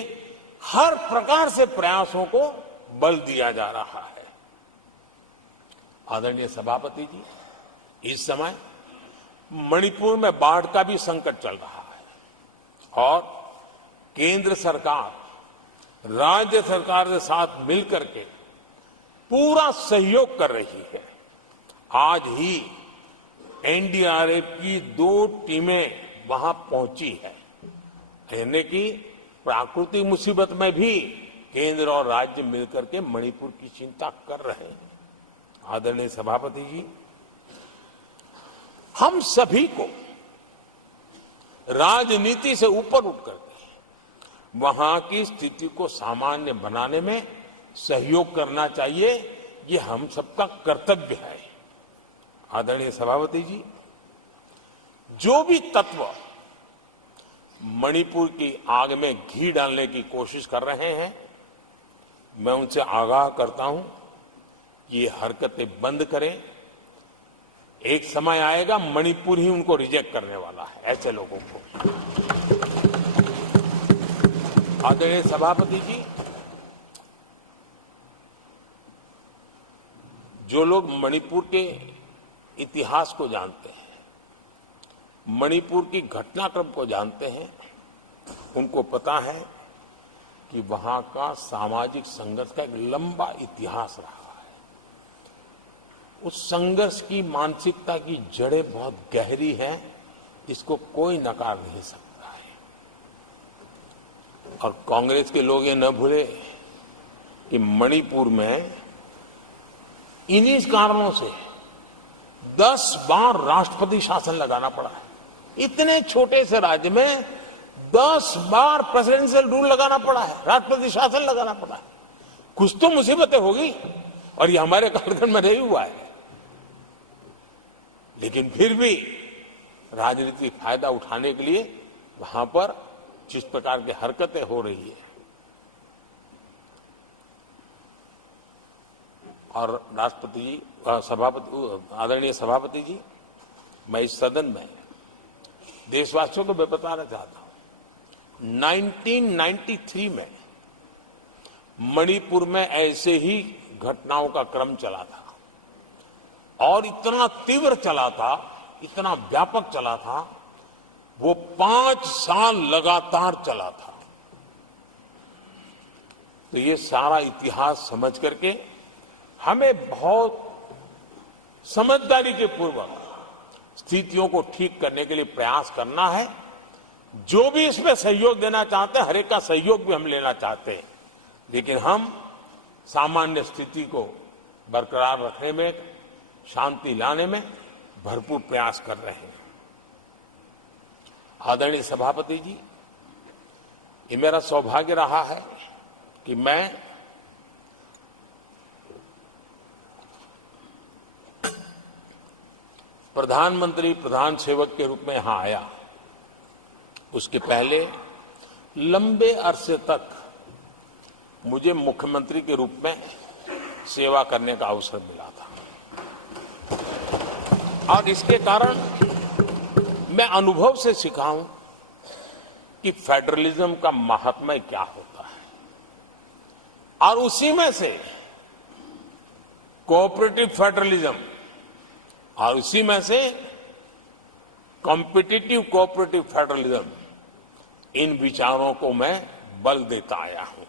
हर प्रकार से प्रयासों को बल दिया जा रहा है। आदरणीय सभापति जी, इस समय मणिपुर में बाढ़ का भी संकट चल रहा है और केंद्र सरकार राज्य सरकार के साथ मिलकर के पूरा सहयोग कर रही है। आज ही एनडीआरएफ की 2 टीमें वहां पहुंची है, यानी कि प्राकृतिक मुसीबत में भी केंद्र और राज्य मिलकर के मणिपुर की चिंता कर रहे हैं। आदरणीय सभापति जी, हम सभी को राजनीति से ऊपर उठ करके वहां की स्थिति को सामान्य बनाने में सहयोग करना चाहिए, ये हम सबका कर्तव्य है। आदरणीय सभापति जी, जो भी तत्व मणिपुर की आग में घी डालने की कोशिश कर रहे हैं, मैं उनसे आगाह करता हूं कि ये हरकतें बंद करें। एक समय आएगा मणिपुर ही उनको रिजेक्ट करने वाला है, ऐसे लोगों को। आदरणीय सभापति जी, जो लोग मणिपुर के इतिहास को जानते हैं, मणिपुर की घटनाक्रम को जानते हैं, उनको पता है कि वहां का सामाजिक संघर्ष का एक लंबा इतिहास रहा है। उस संघर्ष की मानसिकता की जड़ें बहुत गहरी हैं, इसको कोई नकार नहीं सकता है। और कांग्रेस के लोग ये न भूले कि मणिपुर में इन्हीं कारणों से 10 बार राष्ट्रपति शासन लगाना पड़ा है। इतने छोटे से राज्य में 10 बार प्रेसिडेंशियल रूल लगाना पड़ा है, राष्ट्रपति शासन लगाना पड़ा है। कुछ तो मुसीबतें होगी और ये हमारे कार्यकाल में नहीं हुआ है, लेकिन फिर भी राजनीतिक फायदा उठाने के लिए वहां पर जिस प्रकार की हरकतें हो रही है, और राष्ट्रपति जी, आदरणीय सभापति जी, मैं इस सदन में देशवासियों को मैं बताना चाहता हूं, 1993 में मणिपुर में ऐसे ही घटनाओं का क्रम चला था और इतना तीव्र चला था, इतना व्यापक चला था, वो 5 साल लगातार चला था। तो ये सारा इतिहास समझ करके हमें बहुत समझदारी के पूर्वक स्थितियों को ठीक करने के लिए प्रयास करना है। जो भी इसमें सहयोग देना चाहते हैं, हर एक का सहयोग भी हम लेना चाहते हैं, लेकिन हम सामान्य स्थिति को बरकरार रखने में, शांति लाने में भरपूर प्रयास कर रहे हैं। आदरणीय सभापति जी, ये मेरा सौभाग्य रहा है कि मैं प्रधानमंत्री प्रधान सेवक के रूप में यहां आया। उसके पहले लंबे अरसे तक मुझे मुख्यमंत्री के रूप में सेवा करने का अवसर मिला था और इसके कारण मैं अनुभव से सीखा हूं कि फेडरलिज्म का महात्म्य क्या होता है, और उसी में से कोऑपरेटिव फेडरलिज्म और उसी में से कॉम्पिटिटिव कोऑपरेटिव फेडरलिज्म, इन विचारों को मैं बल देता आया हूं।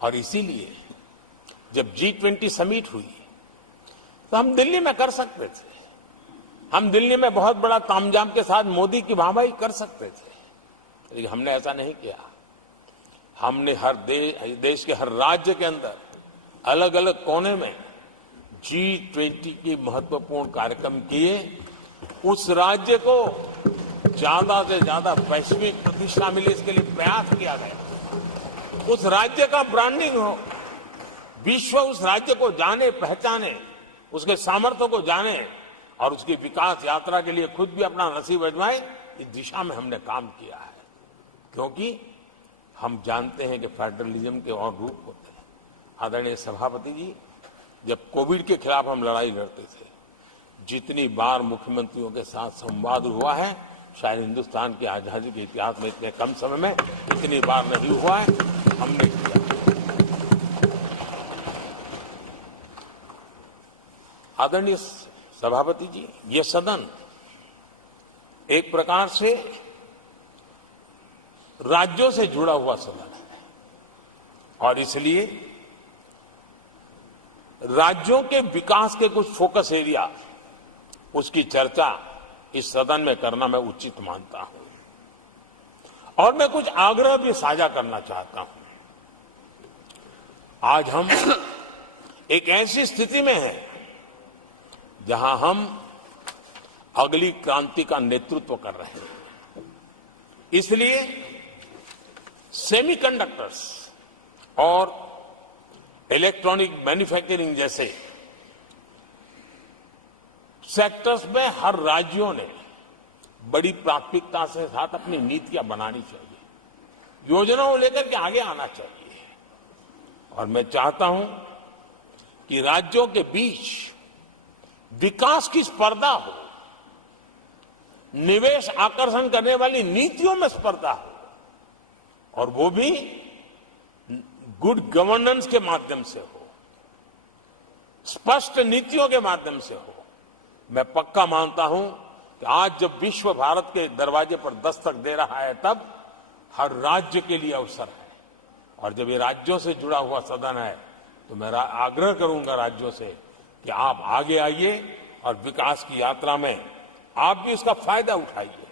और इसीलिए जब G20 समिट हुई तो हम दिल्ली में कर सकते थे, हम दिल्ली में बहुत बड़ा तामझाम के साथ मोदी की वाहवाही कर सकते थे, लेकिन हमने ऐसा नहीं किया। हमने हर देश के हर राज्य के अंदर अलग अलग कोने में G20 के महत्वपूर्ण कार्यक्रम किए। उस राज्य को ज्यादा से ज्यादा वैश्विक प्रतिष्ठा मिले, इसके लिए प्रयास किया गया। उस राज्य का ब्रांडिंग हो, विश्व उस राज्य को जाने पहचाने, उसके सामर्थ्य को जाने और उसकी विकास यात्रा के लिए खुद भी अपना नसीब आजमाए, इस दिशा में हमने काम किया है। क्योंकि हम जानते हैं कि फेडरलिज्म के और रूप होते हैं। आदरणीय सभापति जी, जब कोविड के खिलाफ हम लड़ाई लड़ते थे, जितनी बार मुख्यमंत्रियों के साथ संवाद हुआ है शायद हिंदुस्तान की आजादी के इतिहास में इतने कम समय में इतनी बार नहीं हुआ है, हमने किया। आदरणीय सभापति जी, ये सदन एक प्रकार से राज्यों से जुड़ा हुआ सदन है और इसलिए राज्यों के विकास के कुछ फोकस एरिया, उसकी चर्चा इस सदन में करना मैं उचित मानता हूं और मैं कुछ आग्रह भी साझा करना चाहता हूं। आज हम एक ऐसी स्थिति में हैं जहां हम अगली क्रांति का नेतृत्व कर रहे हैं। इसलिए सेमीकंडक्टर्स और इलेक्ट्रॉनिक मैन्युफैक्चरिंग जैसे सेक्टर्स में हर राज्यों ने बड़ी प्राथमिकता से साथ अपनी नीतियां बनानी चाहिए, योजनाओं को लेकर के आगे आना चाहिए। और मैं चाहता हूं कि राज्यों के बीच विकास की स्पर्धा हो, निवेश आकर्षण करने वाली नीतियों में स्पर्धा हो और वो भी गुड गवर्नेंस के माध्यम से हो, स्पष्ट नीतियों के माध्यम से हो। मैं पक्का मानता हूं कि आज जब विश्व भारत के दरवाजे पर दस्तक दे रहा है तब हर राज्य के लिए अवसर है और जब ये राज्यों से जुड़ा हुआ सदन है तो मैं आग्रह करूंगा राज्यों से कि आप आगे आइए और विकास की यात्रा में आप भी इसका फायदा उठाइए।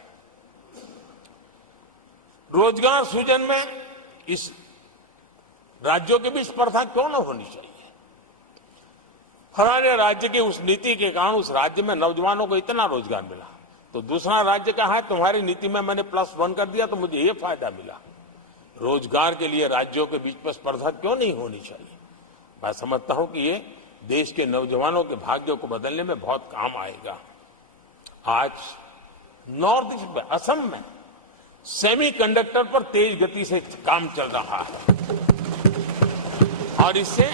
रोजगार सृजन में इस राज्यों के बीच स्पर्धा क्यों न होनी चाहिए। फलाने राज्य की उस नीति के कारण उस राज्य में नौजवानों को इतना रोजगार मिला तो दूसरा राज्य कहा है तुम्हारी नीति में मैंने +1 कर दिया तो मुझे ये फायदा मिला। रोजगार के लिए राज्यों के बीच में स्पर्धा क्यों नहीं होनी चाहिए। मैं समझता हूं कि ये देश के नौजवानों के भाग्यों को बदलने में बहुत काम आएगा। आज नॉर्थ ईस्ट में, असम में सेमीकंडक्टर पर तेज गति से काम चल रहा है और इससे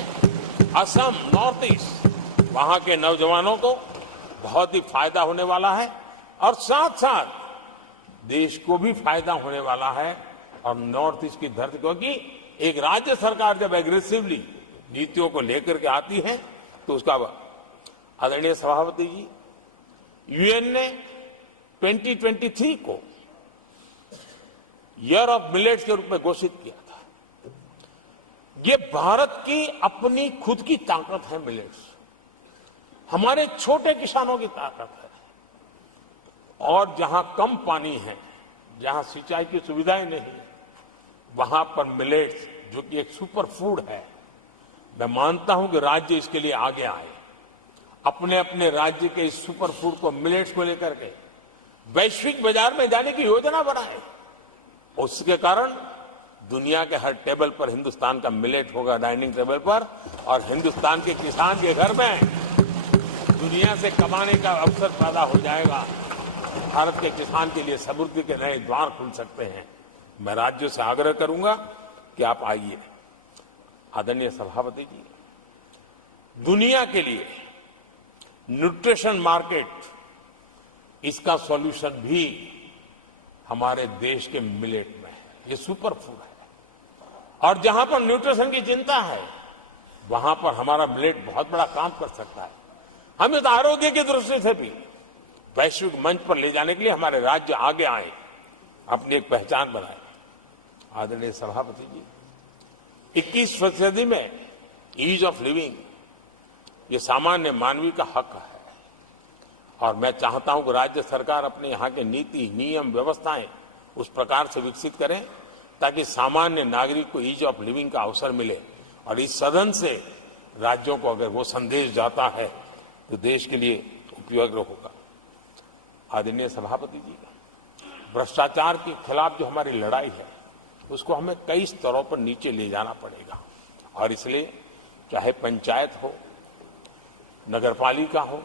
असम, नॉर्थ ईस्ट, वहां के नौजवानों को बहुत ही फायदा होने वाला है और साथ साथ देश को भी फायदा होने वाला है। और नॉर्थ ईस्ट की धरती, क्योंकि एक राज्य सरकार जब एग्रेसिवली नीतियों को लेकर के आती है तो उसका, आदरणीय सभापति जी, यूएन ने 2023 को ईयर ऑफ मिलेट्स के रूप में घोषित किया था। ये भारत की अपनी खुद की ताकत है। मिलेट्स हमारे छोटे किसानों की ताकत है और जहां कम पानी है, जहां सिंचाई की सुविधाएं नहीं, वहां पर मिलेट्स, जो कि एक सुपर फूड है, मैं मानता हूं कि राज्य इसके लिए आगे आए, अपने अपने राज्य के इस सुपर फूड को, मिलेट्स को लेकर के वैश्विक बाजार में जाने की योजना बनाए। उसके कारण दुनिया के हर टेबल पर हिंदुस्तान का मिलेट होगा, डाइनिंग टेबल पर, और हिंदुस्तान के किसान के घर में दुनिया से कमाने का अवसर पैदा हो जाएगा। भारत के किसान के लिए समृद्धि के नए द्वार खुल सकते हैं। मैं राज्यों से आग्रह करूंगा कि आप आइए। आदरणीय सभापति जी, दुनिया के लिए न्यूट्रिशन मार्केट, इसका सॉल्यूशन भी हमारे देश के मिलेट में है। ये सुपर फूड है और जहां पर न्यूट्रिशन की चिंता है वहां पर हमारा मिलेट बहुत बड़ा काम कर सकता है। हम इस आरोग्य की दृष्टि से भी वैश्विक मंच पर ले जाने के लिए हमारे राज्य आगे आए, अपनी एक पहचान बनाए। आदरणीय सभापति जी, 21वीं सदी में ईज ऑफ लिविंग, ये सामान्य मानवीय का हक है और मैं चाहता हूं कि राज्य सरकार अपने यहाँ के नीति, नियम, व्यवस्थाएं उस प्रकार से विकसित करें ताकि सामान्य नागरिक को ईज ऑफ लिविंग का अवसर मिले। और इस सदन से राज्यों को अगर वो संदेश जाता है तो देश के लिए उपयोगी होगा। आदरणीय सभापति जी, भ्रष्टाचार के खिलाफ जो हमारी लड़ाई है उसको हमें कई स्तरों पर नीचे ले जाना पड़ेगा और इसलिए चाहे पंचायत हो, नगरपालिका हो,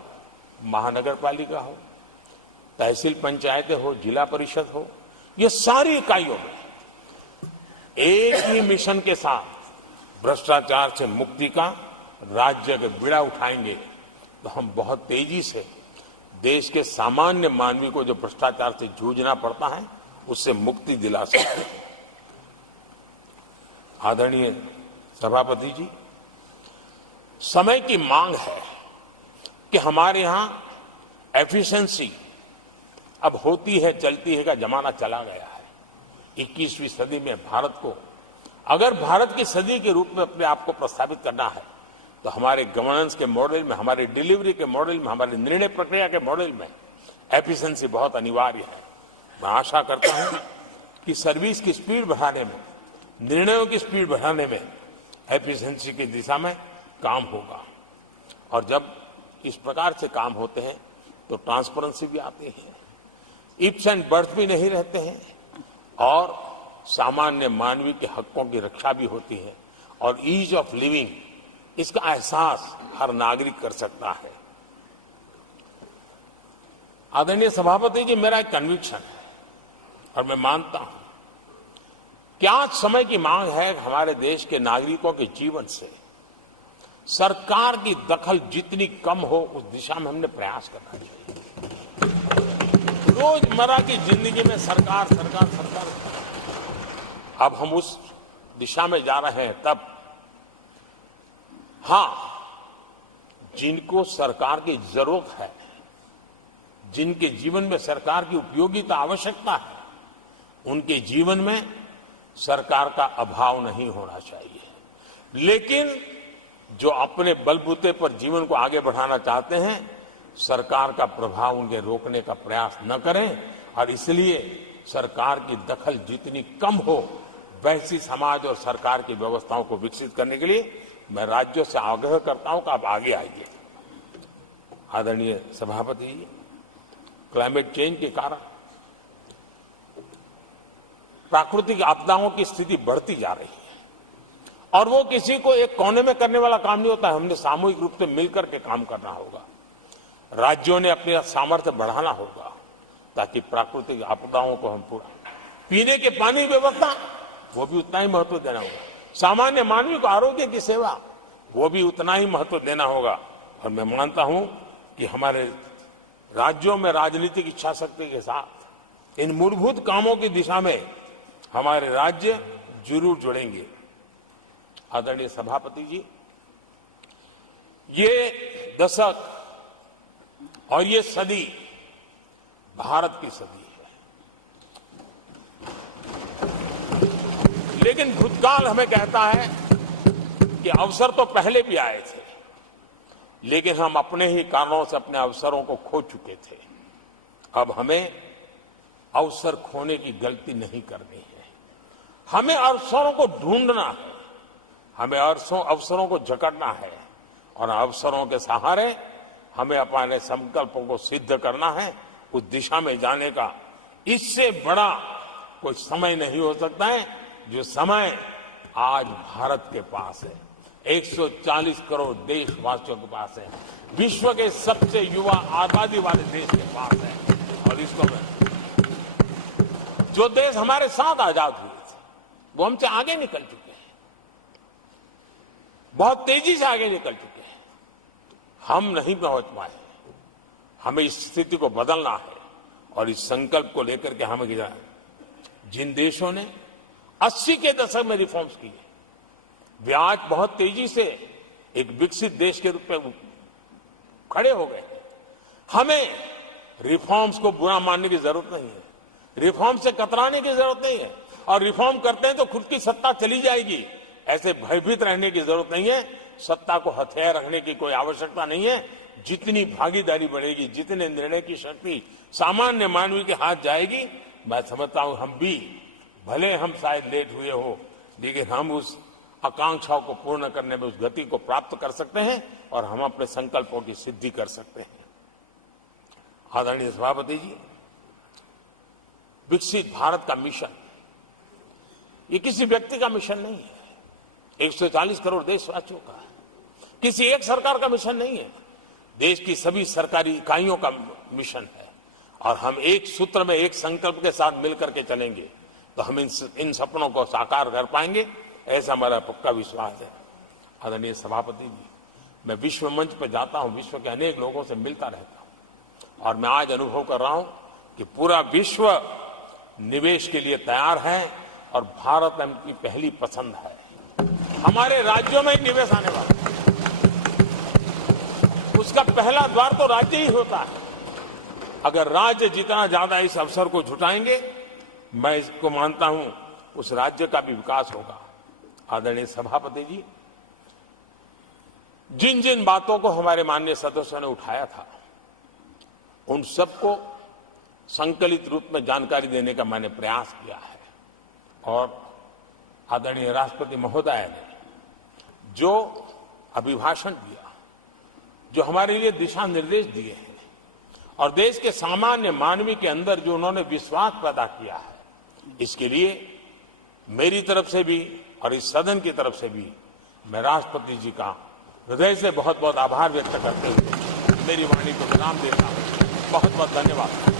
महानगरपालिका हो, तहसील पंचायतें हो, जिला परिषद हो, ये सारी इकाइयों में एक ही मिशन के साथ भ्रष्टाचार से मुक्ति का राज्य अगर बीड़ा उठाएंगे तो हम बहुत तेजी से देश के सामान्य मानवी को जो भ्रष्टाचार से जूझना पड़ता है उससे मुक्ति दिला सकते हैं। आदरणीय सभापति जी, समय की मांग है कि हमारे यहां एफिशिएंसी अब होती है चलती है का जमाना चला गया है। 21वीं सदी में भारत को अगर भारत की सदी के रूप में अपने आप को प्रस्तावित करना है तो हमारे गवर्नेंस के मॉडल में, हमारे डिलीवरी के मॉडल में, हमारे निर्णय प्रक्रिया के मॉडल में एफिशिएंसी बहुत अनिवार्य है। मैं आशा करता हूं कि सर्विस की स्पीड बढ़ाने में, निर्णयों की स्पीड बढ़ाने में एफिशिएंसी की दिशा में काम होगा। और जब इस प्रकार से काम होते हैं तो ट्रांसपेरेंसी भी आती है, इफ्स एंड बर्ड्स भी नहीं रहते हैं और सामान्य मानवीय के हकों की रक्षा भी होती है और ईज ऑफ लिविंग, इसका एहसास हर नागरिक कर सकता है। आदरणीय सभापति जी, मेरा एक कन्विक्शन है और मैं मानता हूं कि आज समय की मांग है हमारे देश के नागरिकों के जीवन से सरकार की दखल जितनी कम हो उस दिशा में हमने प्रयास करना चाहिए। रोजमर्रा की जिंदगी में सरकार सरकार सरकार, अब हम उस दिशा में जा रहे हैं। तब हां, जिनको सरकार की जरूरत है, जिनके जीवन में सरकार की उपयोगिता आवश्यकता है, उनके जीवन में सरकार का अभाव नहीं होना चाहिए। लेकिन जो अपने बलबूते पर जीवन को आगे बढ़ाना चाहते हैं, सरकार का प्रभाव उनके रोकने का प्रयास न करें और इसलिए सरकार की दखल जितनी कम हो वैसी समाज और सरकार की व्यवस्थाओं को विकसित करने के लिए मैं राज्यों से आग्रह करता हूं कि आप आगे आइए। आदरणीय सभापति जी, क्लाइमेट चेंज के कारण प्राकृतिक आपदाओं की स्थिति बढ़ती जा रही है और वो किसी को एक कोने में करने वाला काम नहीं होता है। हमने सामूहिक रूप से मिलकर के काम करना होगा। राज्यों ने अपने सामर्थ्य बढ़ाना होगा ताकि प्राकृतिक आपदाओं को हम पूरा, पीने के पानी की व्यवस्था वो भी उतना ही महत्व देना होगा। सामान्य मानवीय को आरोग्य की सेवा वो भी उतना ही महत्व देना होगा। और मैं मानता हूं कि हमारे राज्यों में राजनीतिक इच्छा शक्ति के साथ इन मूलभूत कामों की दिशा में हमारे राज्य जरूर जुड़ेंगे। आदरणीय सभापति जी, ये दशक और ये सदी भारत की सदी है, लेकिन भूतकाल हमें कहता है कि अवसर तो पहले भी आए थे, लेकिन हम अपने ही कारणों से अपने अवसरों को खो चुके थे। अब हमें अवसर खोने की गलती नहीं करनी है। हमें अवसरों को ढूंढना है, हमें अवसरों को जकड़ना है और अवसरों के सहारे हमें अपने संकल्पों को सिद्ध करना है, उस दिशा में जाने का। इससे बड़ा कोई समय नहीं हो सकता है जो समय आज भारत के पास है, 140 करोड़ देशवासियों के पास है, विश्व के सबसे युवा आबादी वाले देश के पास है। और इसको जो देश हमारे साथ आजाद हुए थे वो हमसे आगे निकल चुके हैं, बहुत तेजी से आगे निकल चुके हैं। हम नहीं पहुंच पाए। हमें इस स्थिति को बदलना है और इस संकल्प को लेकर के हमें जिन देशों ने 80 के दशक में रिफॉर्म्स किए, वे आज बहुत तेजी से एक विकसित देश के रूप में खड़े हो गए। हमें रिफॉर्म्स को बुरा मानने की जरूरत नहीं है, रिफॉर्म से कतराने की जरूरत नहीं है। और रिफॉर्म करते हैं तो खुद की सत्ता चली जाएगी, ऐसे भयभीत रहने की जरूरत नहीं है। सत्ता को हथियार रखने की कोई आवश्यकता नहीं है। जितनी भागीदारी बढ़ेगी, जितने निर्णय की शक्ति सामान्य मानवीय के हाथ जाएगी, मैं समझता हूं हम भी, भले हम शायद लेट हुए हो, लेकिन हम उस आकांक्षाओं को पूर्ण करने में उस गति को प्राप्त कर सकते हैं और हम अपने संकल्पों की सिद्धि कर सकते हैं। आदरणीय सभापति जी, विकसित भारत का मिशन ये किसी व्यक्ति का मिशन नहीं है, 140 करोड़ देशवासियों का, किसी एक सरकार का मिशन नहीं है, देश की सभी सरकारी इकाइयों का मिशन है। और हम एक सूत्र में, एक संकल्प के साथ मिलकर के चलेंगे तो हम इन सपनों को साकार कर पाएंगे, ऐसा हमारा पक्का विश्वास है। आदरणीय सभापति जी, मैं विश्व मंच पर जाता हूं, विश्व के अनेक लोगों से मिलता रहता हूं और मैं आज अनुभव कर रहा हूं कि पूरा विश्व निवेश के लिए तैयार है और भारत उनकी पहली पसंद है। हमारे राज्यों में ही निवेश आने वाला है। उसका पहला द्वार तो राज्य ही होता है। अगर राज्य जितना ज्यादा इस अवसर को जुटाएंगे, मैं इसको मानता हूं उस राज्य का भी विकास होगा। आदरणीय सभापति जी, जिन जिन बातों को हमारे माननीय सदस्यों ने उठाया था, उन सबको संकलित रूप में जानकारी देने का मैंने प्रयास किया है। और आदरणीय राष्ट्रपति महोदय ने जो अभिभाषण दिया, जो हमारे लिए दिशा निर्देश दिए हैं और देश के सामान्य मानवी के अंदर जो उन्होंने विश्वास पैदा किया है, इसके लिए मेरी तरफ से भी और इस सदन की तरफ से भी मैं राष्ट्रपति जी का हृदय से बहुत बहुत आभार व्यक्त करते हुए मेरी वाणी को विराम देता हूं। बहुत बहुत धन्यवाद।